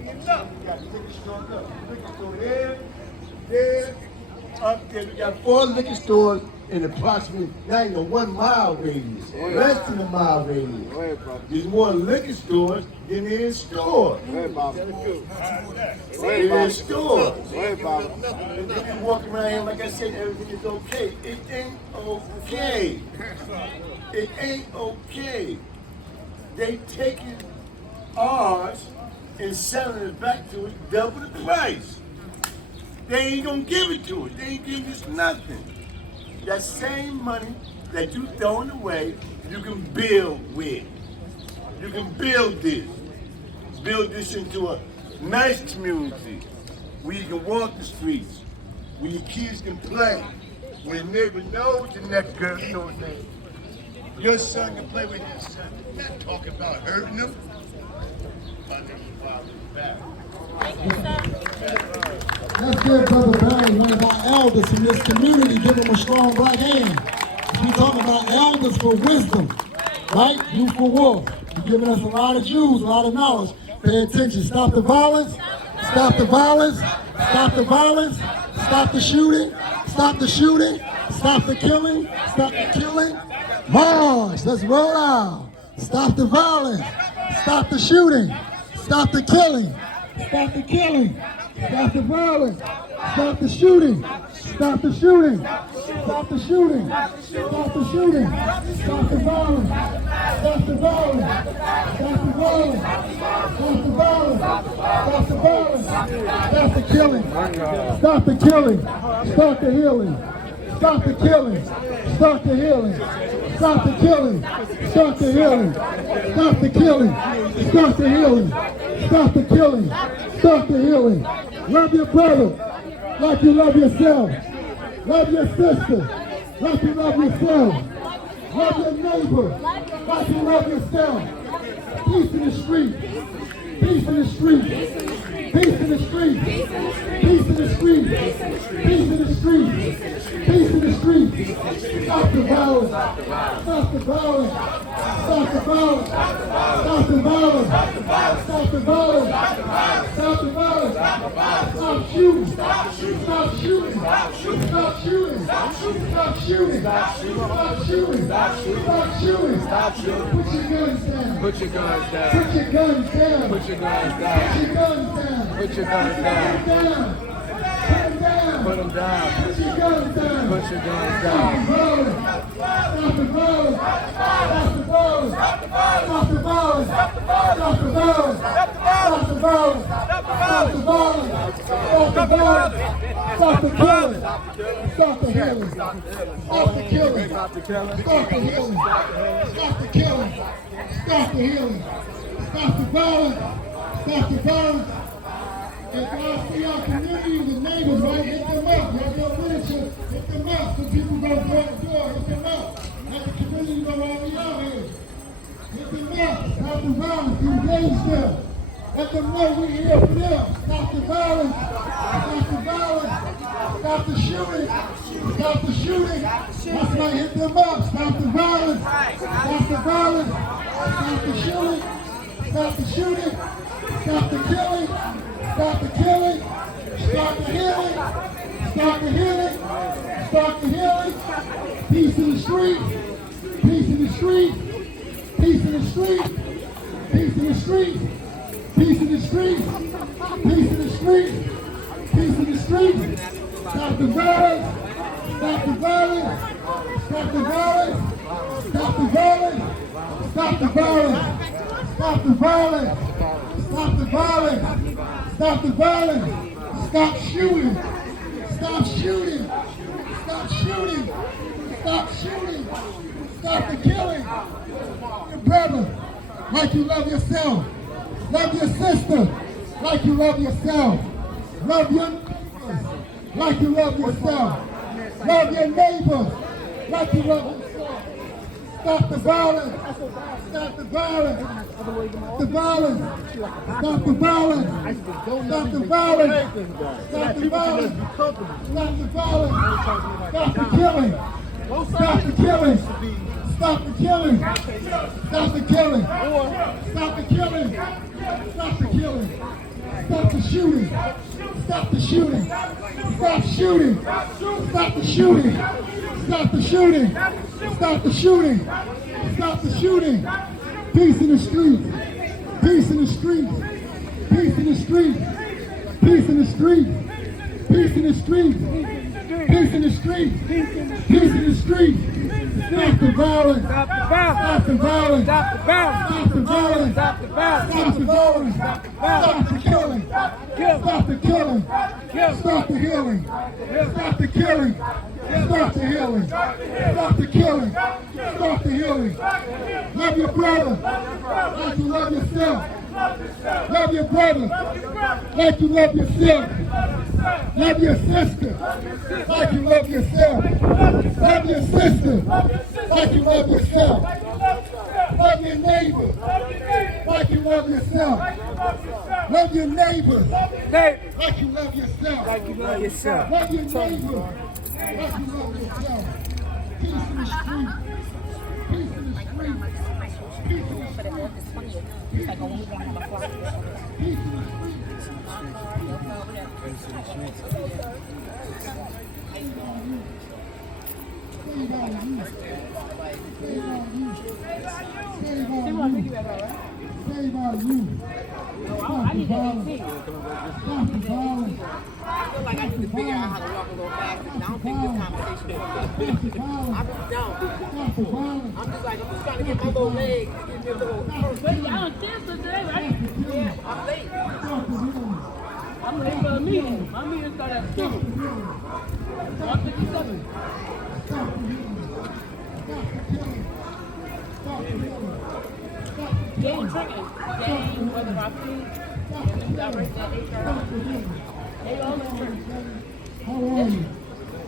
Enough. We got the liquor store, look. Liquor store there, up there. We got 4 liquor stores in approximately, not even a 1 mile radius. Less than a mile radius. Go ahead, Bob. There's more liquor stores than there is stores. Go ahead, Bob. There is stores. Go ahead, Bob. And you can walk around here, like I said, everything is okay. It ain't okay. It ain't okay. They taking ours and selling it back to us double the price. They ain't gonna give it to us. They ain't giving us nothing. That same money that you throwing away, you can build with. You can build this. Build this into a nice community where you can walk the streets, where your kids can play, where your neighbor knows the next girl knows name. Your son can play with his son. I'm not talking about hurting them. My name is Bob back. Let's give Brother Barry, one of our elders in this community, give him a strong right hand. We're talking about elders for wisdom, right? Youth for war. You're giving us a lot of Jews, a lot of knowledge. Pay attention. Stop the violence. Stop the violence. Stop the violence. Stop the shooting. Stop the shooting. Stop the killing. Stop the killing. March. Let's roll out. Stop the violence. Stop the shooting. Stop the killing. Stop the killing. Stop the violence. Stop the shooting. Stop the shooting. Stop the shooting. Stop the shooting. Stop the violence. Stop the violence. Stop the violence. Stop the violence. Stop the violence. Stop the killing. Stop the killing. Start the healing. Stop the killing. Start the healing. Stop the killing. Start the healing. Stop the killing. Start the healing. Stop the killing. Start the healing. Love your brother like you love yourself. Love your sister like you love yourself. Love your neighbor like you love yourself. Peace in the street. Peace in the street. Peace in the street. Peace in the street. Peace in the street. Peace in the street. Stop the violence. Stop the violence. Stop the violence. Stop the violence. Stop the violence. Stop the violence. Stop shooting. Stop shooting. Stop shooting. Stop shooting. Stop shooting. Stop shooting. Stop shooting. Stop shooting. Put your guns down. Put your guns down. Put your guns down. Put your guns down. Put your guns down. Put your guns down. Put them down. Put them down. Put your guns down. Put your guns Stop down. the violence. Stop the violence. Stop the violence. Stop the violence. Stop the violence. Stop the violence. Stop the violence. Stop the violence. Stop the killing. Stop the healing. Stop the killing. Stop the killing. Stop the healing. Stop the killing. Stop the healing. Stop the violence. Stop the violence. And y'all see our community, the neighbors, right? Hit them up. Y'all go literature. Hit them up. Some people go door to door. Hit them up. Let the community know why we out here. Hit them up. Stop the violence. Engage them. Let them know we're here for them. Stop the violence. Stop the violence. Stop the shooting. Stop the shooting. That's right. Hit them up. Stop the violence. Stop the violence. Stop the shooting. Stop the shooting. Stop the killing. Stop the killing. Stop the healing. Stop the healing. Stop the healing. Peace in the street. Peace in the street. Peace in the street. Peace in the street. Peace in the street. Peace in the street. Peace in the street. Stop the violence. Stop the violence. Stop the violence. Stop the violence. Stop the violence. Stop the violence. Stop the violence. Stop the violence. Stop shooting. Stop shooting. Stop shooting. Stop shooting. Stop the killing. Your brother, like you love yourself. Love your sister, like you love yourself. Love your neighbors, like you love yourself. Love your neighbors, like you love yourself. Stop the violence. Stop the violence. Stop the violence. Stop the violence. Stop the violence. Stop the violence. Stop the violence. Stop the killing. Stop the killing. Stop the killing. Stop the killing. Stop the killing. Stop the killing. Stop the shooting. Stop the shooting. Stop shooting. Stop the shooting. Stop the shooting. Stop the shooting. Stop the shooting. Peace in the street. Peace in the street. Peace in the street. Peace in the street. Peace in the street. Peace in the street. Peace in the street. Stop the violence. Stop the violence. Stop the violence. Stop the violence. Stop the violence. Stop the violence. Stop the violence. Stop the killing. Stop the killing. Stop the healing. Stop the killing. Stop the healing. Stop the killing. Stop the healing. Love your brother like you love yourself. Love your brother like you love yourself. Love your sister like you love yourself. Love your sister like you love yourself. Love your neighbor like you love yourself. Love your neighbor like you love yourself. Like you love yourself. Love your neighbor like you love yourself. Peace in the street. Peace in the street. Peace in the street. Peace in the Save our youth. Stop the violence. Stop the violence. I feel like I need to figure out how to walk a little faster. I don't think this conversation is Stop the violence. I really don't. Stop the violence. I'm just like, I'm just trying to get my little leg to give me a little. But y'all cancel today, right? Yeah, I'm late. Stop the violence. I'm late for a meeting. My meeting started at 6. 1:57. Stop the healing. Stop the killing. Stop the healing. Stop the Jay drinking. Jay, Brother Rafi, and them right there, they Stop the healing. They all in church. How are you?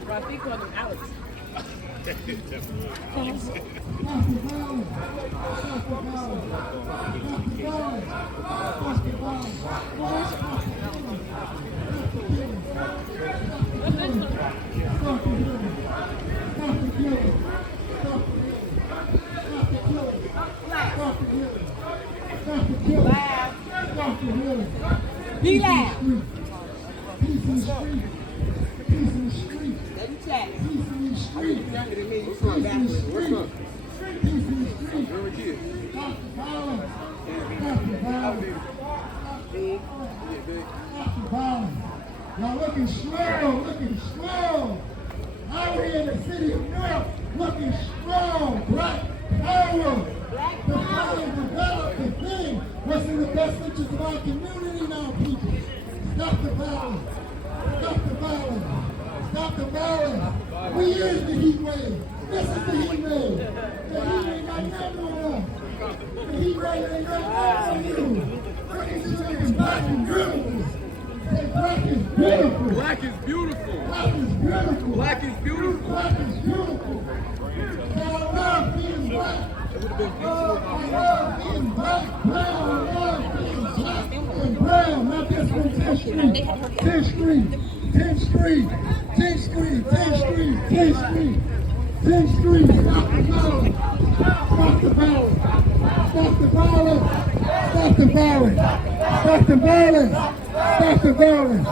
Rafi called him Alex. Stop the violence. Stop the violence. Stop the violence. Stop the violence. Stop the violence. Stop the killing. Stop the killing. Stop the killing. Stop the killing. Stop the killing. Peace in the street. Peace in the street. Let me chat. Peace in the street. Younger than me. You Peace from in the backwards. street. Peace in the street. Stop the violence. Stop the violence. Stop the violence. Y'all looking strong, looking strong. Out here in the city of Newark, looking strong. Black power. The power develop the thing. What's in the best interest of our community now, people? Stop the violence. Stop the violence. Stop the violence. We is the heat wave. This is the heat wave. The heat ain't got nothing on us. The heat wave ain't got nothing on you. Look at you niggas black and beautiful. Say black is beautiful. Black is beautiful. Black is beautiful. Black is beautiful. Black is beautiful. I love being black. I love being black. Brown. I love being black and brown. Not just from 10th Street. 10th Street. 10th Street. 10th Street. 10th Street. 10th Street. 10th Street. Stop the violence. Stop the violence. Stop the violence. Stop the violence. Stop the violence.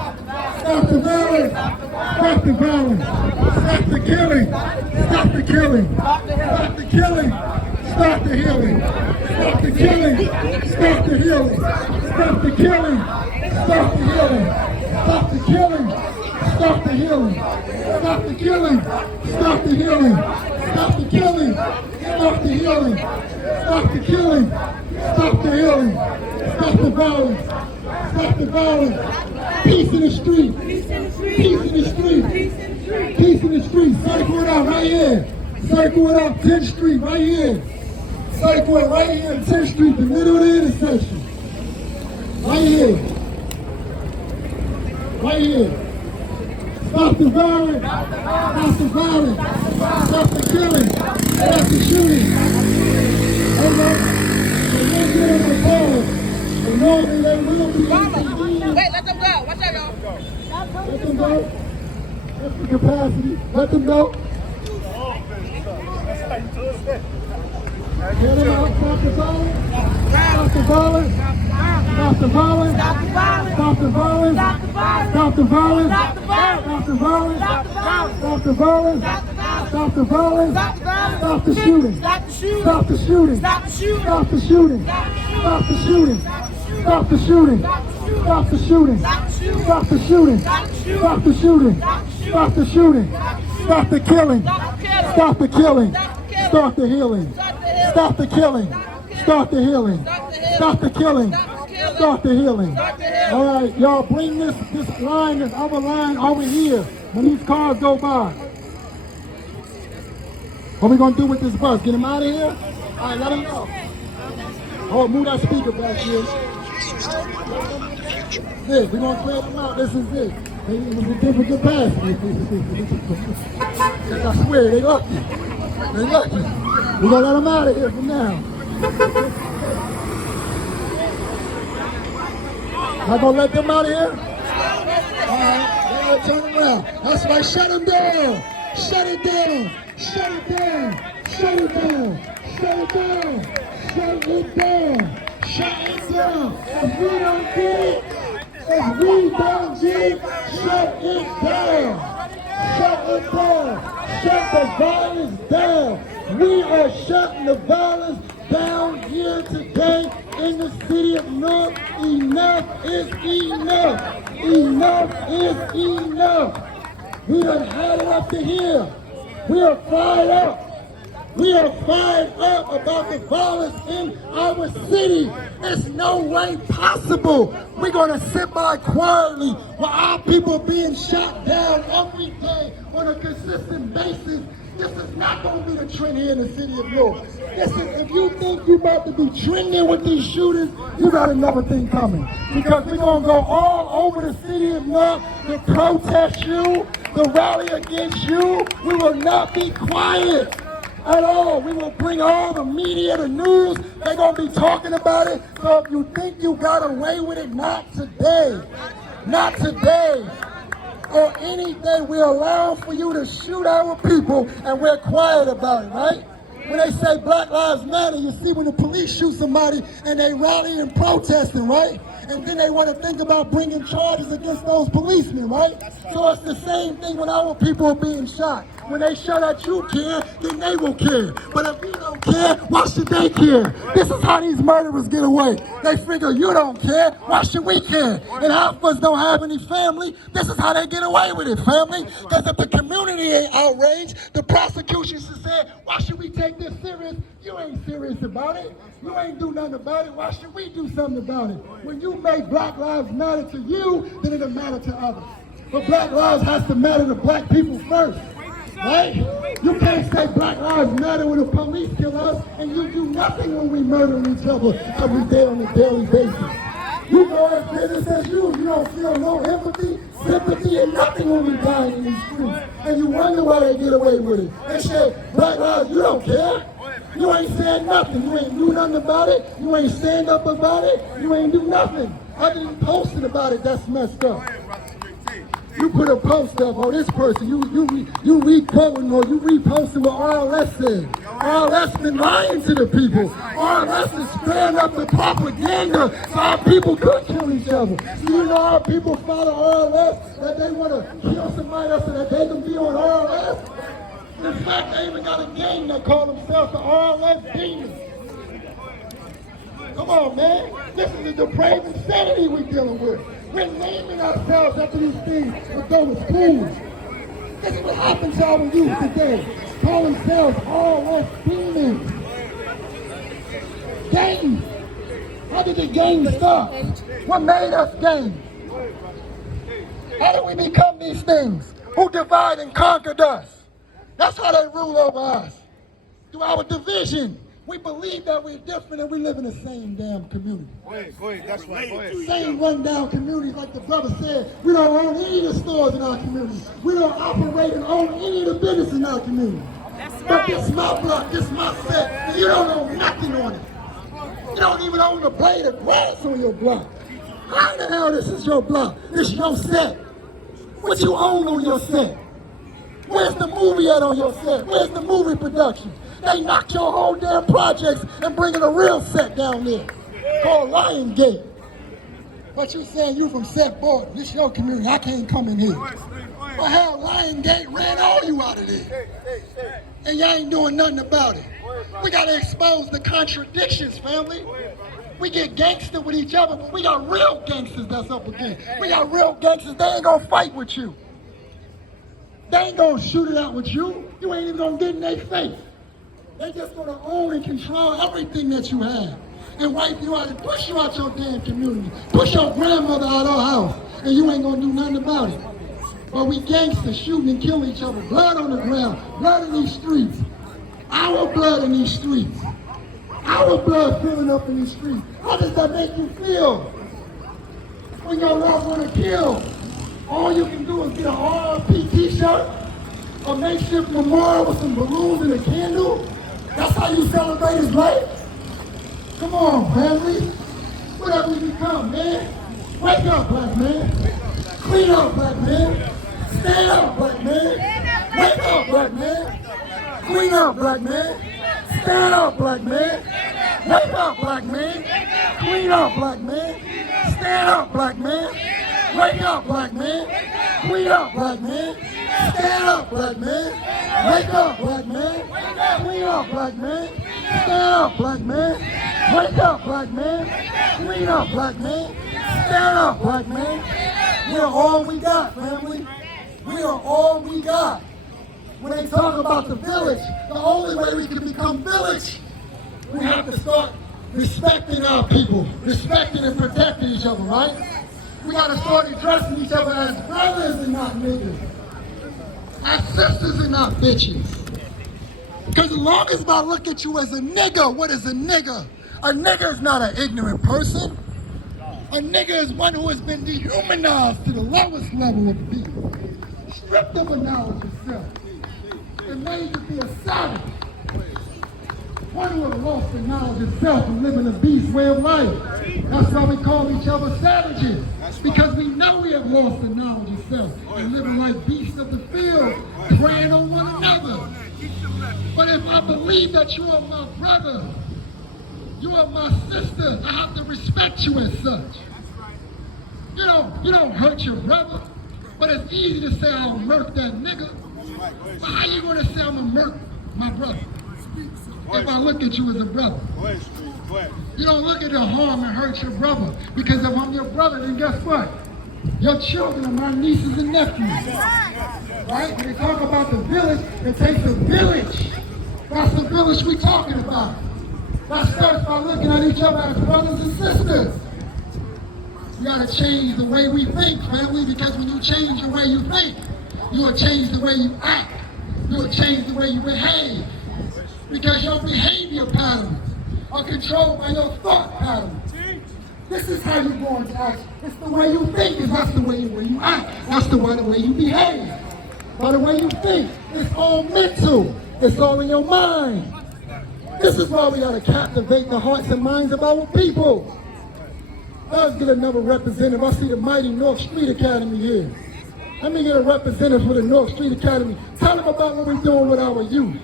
Stop the violence. Stop the violence. Stop the killing. Stop the killing. Stop the killing. Stop the healing. Stop the killing. Stop the healing. Stop the killing. Stop the healing. Stop the killing. Stop the healing. Stop the killing. Stop the healing. Stop the killing. Stop the healing. Stop the killing. Stop the healing. Stop the violence. Stop the violence. Peace in the street. Peace in the street. Peace in the street. Circle it out right here. Circle it out 10th Street right here. Circle it right here in 10th Street, the middle of the intersection. Right here. Right here. Stop the violence. Stop the violence. Stop the killing. Stop the shooting. They get on the phone. They know that they will be inconvenienced. Wait, let them go. Watch out, y'all. Let them go. That's the capacity. Let them go. Get them out. Stop the violence. Stop the violence. Stop the violence. Stop the violence. Stop the violence. Stop the violence. Stop the violence. Stop the violence. Stop the shooting. Stop the shooting. Stop the shooting. Stop the shooting. Stop the shooting. Stop the shooting. Stop the shooting. Stop the shooting. Stop the shooting. Stop the shooting. Stop the killing. Stop the killing. Start the healing. Stop the killing. Start the healing. Stop the killing. Start the healing. All right, y'all bring this line, this other line over here when these cars go by. What we gonna do with this bus? Get him out of here? All right, let him go. Oh, move that speaker back here. This, we're gonna clear them out. This is it. They was a different capacity. I swear, they lucky. They lucky. We're gonna let them out of here for now. I'm gonna let them out of here? All right, turn around. That's right, shut them down. Shut it down. Shut it down. Shut it down. Shut it down. Shut it down. Shut it down. If we don't get it, if we don't get it, shut it down. Shut it down. Shut the violence down. We are shutting the violence down here today in the city of Newark. Enough is enough. Enough is enough. We done had it up to here. We are fired up. We are fired up about the violence in our city. It's no way possible we're going to sit by quietly while our people being shot down every day on a consistent basis. This is not going to be the trend here in the city of Newark. If you think you're about to be trending with these shooters, you got another thing coming. Because we're going to go all over the city of Newark to protest you, to rally against you. We will not be quiet at all. We will bring all the media, the news. They're going to be talking about it. So if you think you got away with it, not today. Not today. Or any day we allow for you to shoot our people and we're quiet about it, right? When they say Black Lives Matter, you see when the police shoot somebody and they rally and protesting, right? And then they want to think about bringing charges against those policemen, right? So it's the same thing when our people are being shot. When they show that you care, then they will care. But if you don't care, why should they care? This is how these murderers get away. They figure you don't care, why should we care? And half of us don't have any family. This is how they get away with it, family. Because if the community ain't outraged, the prosecution should say, why should we take this serious? You ain't serious about it. You ain't do nothing about it. Why should we do something about it? When you make Black Lives matter to you, then it'll matter to others. But Black Lives has to matter to black people first. Right? You can't say Black Lives Matter when the police kill us and you do nothing when we murder each other every day on a daily basis. You go as business as you don't feel no empathy, sympathy, and nothing when we die in these streets. And you wonder why they get away with it. They say, Black Lives, you don't care. You ain't saying nothing. You ain't do nothing about it. You ain't stand up about it. You ain't do nothing. Other than posting about it, that's messed up. You put a post up on this person, you re-quoting or you reposting what RLS said. RLS been lying to the people. RLS is spreading up the propaganda so our people could kill each other. Do you know how people follow RLS? That they want to kill somebody else so that they can be on RLS? In fact, they even got a gang that call themselves the RLS Demons. Come on, man. This is the depraved insanity we're dealing with. We're naming ourselves after these things with those fools. This is what happened to our youth today. Call themselves RLS Demons. Gangs. How did the gangs start? What made us gangs? How did we become these things? Who divided and conquered us? That's how they rule over us. Through our division. We believe that we're different and we live in the same damn community. Go ahead, that's right. Go ahead. Same rundown communities, like the brother said. We don't own any of the stores in our community. We don't operate and own any of the business in our community. But this is my block, this is my set, and you don't own nothing on it. You don't even own a blade of grass on your block. How the hell this is your block? This is your set. What you own on your set? Where's the movie at on your set? Where's the movie production? They knocked your whole damn projects and bringing a real set down there called Lion Gate. But you saying you from Set Board, this your community, I can't come in here. Well, hell, Lion Gate ran all you out of there. And y'all ain't doing nothing about it. We gotta expose the contradictions, family. We get gangster with each other, but we got real gangsters that's up against. We got real gangsters, they ain't gonna fight with you. They ain't gonna shoot it out with you. You ain't even gonna get in their face. They just gonna own and control everything that you have and wipe you out and push you out your damn community. Push your grandmother out our house and you ain't gonna do nothing about it. But we gangsters shooting and killing each other. Blood on the ground, blood in these streets. Our blood in these streets. Our blood filling up in these streets. How does that make you feel? When your loved one is killed, all you can do is get an RP t-shirt, a makeshift memorial with some balloons and a candle. That's how you celebrate his life? Come on, family. Whatever we become, man. Wake up, black man. Clean up, black man. Stand up, black man. Wake up, black man. Clean up, black man. Stand up, black man. Wake up, black man. Clean up, black man. Stand up, black man. Wake up, black man. Clean up, black man. Stand up, black man. Wake up, black man. Clean up, black man. Stand up, black man. Wake up, black man. Clean up, black man. Stand up, black man. We're all we got, family. We are all we got. When they talk about the village, the only way we can become village, we have to start respecting our people, respecting and protecting each other, right? We gotta start addressing each other as brothers and not niggas. As sisters and not bitches. Because as long as I look at you as a nigga, what is a nigga? A nigga is not an ignorant person. A nigga is one who has been dehumanized to the lowest level of being. Stripped of a knowledge of self. And made to be a savage. One who has lost the knowledge of self and living a beast way of life. That's why we call each other savages. Because we know we have lost the knowledge of self and living like beasts of the field, preying on one another. But if I believe that you are my brother, you are my sister, I have to respect you as such. You don't hurt your brother, but it's easy to say I'll murk that nigga. But how you gonna say I'm gonna murk my brother if I look at you as a brother? You don't look at the harm and hurt your brother, because if I'm your brother, then guess what? Your children are my nieces and nephews. Right? When they talk about the village, it takes a village. That's the village we're talking about. That starts by looking at each other as brothers and sisters. We gotta change the way we think, family, because when you change the way you think, you will change the way you act. You will change the way you behave. Because your behavior patterns are controlled by your thought patterns. This is how you're going to act. It's the way you think, is that's the way you act. That's the way you behave. By the way you think, it's all mental. It's all in your mind. This is why we gotta captivate the hearts and minds of our people. Let's get another representative. I see the mighty Newark Street Academy here. Let me get a representative for the Newark Street Academy. Tell them about what we're doing with our youth.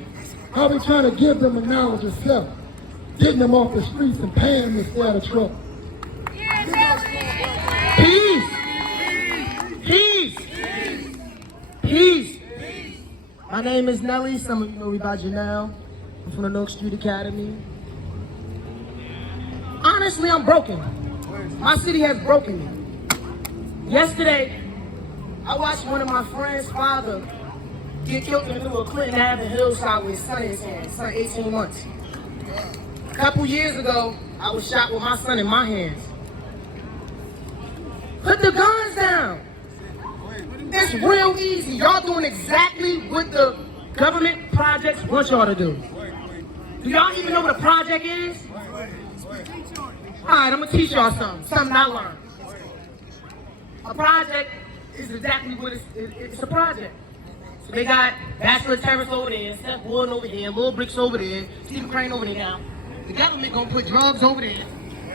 How we're trying to give them a knowledge of self. Getting them off the streets and paying them to stay out of trouble. Peace. Peace. Peace. My name is Nelly. Some of you know me by Janelle. I'm from the Newark Street Academy. Honestly, I'm broken. My city has broken me. Yesterday, I watched one of my friend's father get killed in the middle of Clinton Avenue hillside with his son in his hand. His son, 18 months. A couple years ago, I was shot with my son in my hands. Put the guns down. It's real easy. Y'all doing exactly what the government projects want y'all to do. Do y'all even know what a project is? Alright, I'm gonna teach y'all something I learned. A project is exactly what it's a project. So they got Bachelor Terrace over there, Seth Warden over there, Little Bricks over there, Stephen Crane over there now. The government gonna put drugs over there.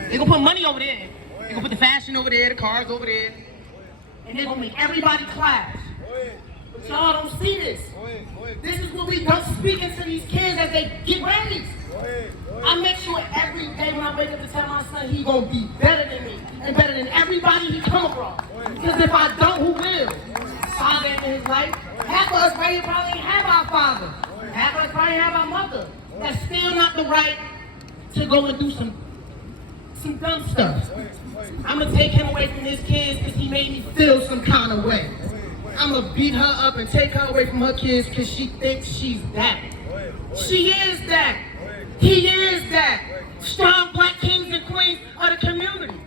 They gonna put money over there. They gonna put the fashion over there, the cars over there. And they're gonna make everybody clash. But y'all don't see this. This is what we don't speak into these kids as they get raised. I make sure every day when I wake up to tell my son he's gonna be better than me and better than everybody he come across. Because if I don't, who will? Father in his life. Half of us right here probably ain't have our father. Half of us probably have our mother. That's still not the right to go and do some dumb stuff. I'm gonna take him away from his kids because he made me feel some kind of way. I'm gonna beat her up and take her away from her kids because she thinks she's that. She is that. He is that. Strong black kings and queens of the community.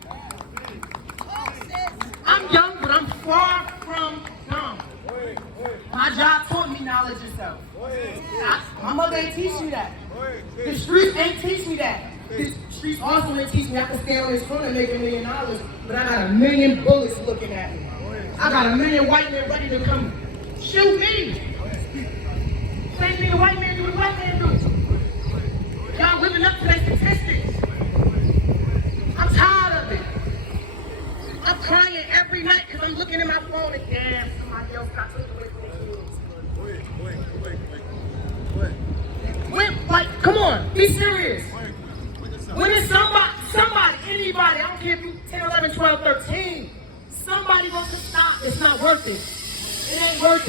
I'm young, but I'm far from dumb. My job taught me knowledge of self. My mother ain't teach me that. The streets ain't teach me that. The streets also ain't teach me I can stand on this corner and make $1 million, but I got 1 million bullets looking at me. I got 1 million white men ready to come shoot me. Same thing the white man do, the black man do. Y'all living up to their statistics. I'm tired of it. I'm crying every night because I'm looking at my phone and damn, somebody else got taken away from their kids. Wait. Like, come on, be serious. When it's somebody, anybody, I don't care if you 10, 11, 12, 13, somebody wants to stop. It's not worth it. It ain't worth it.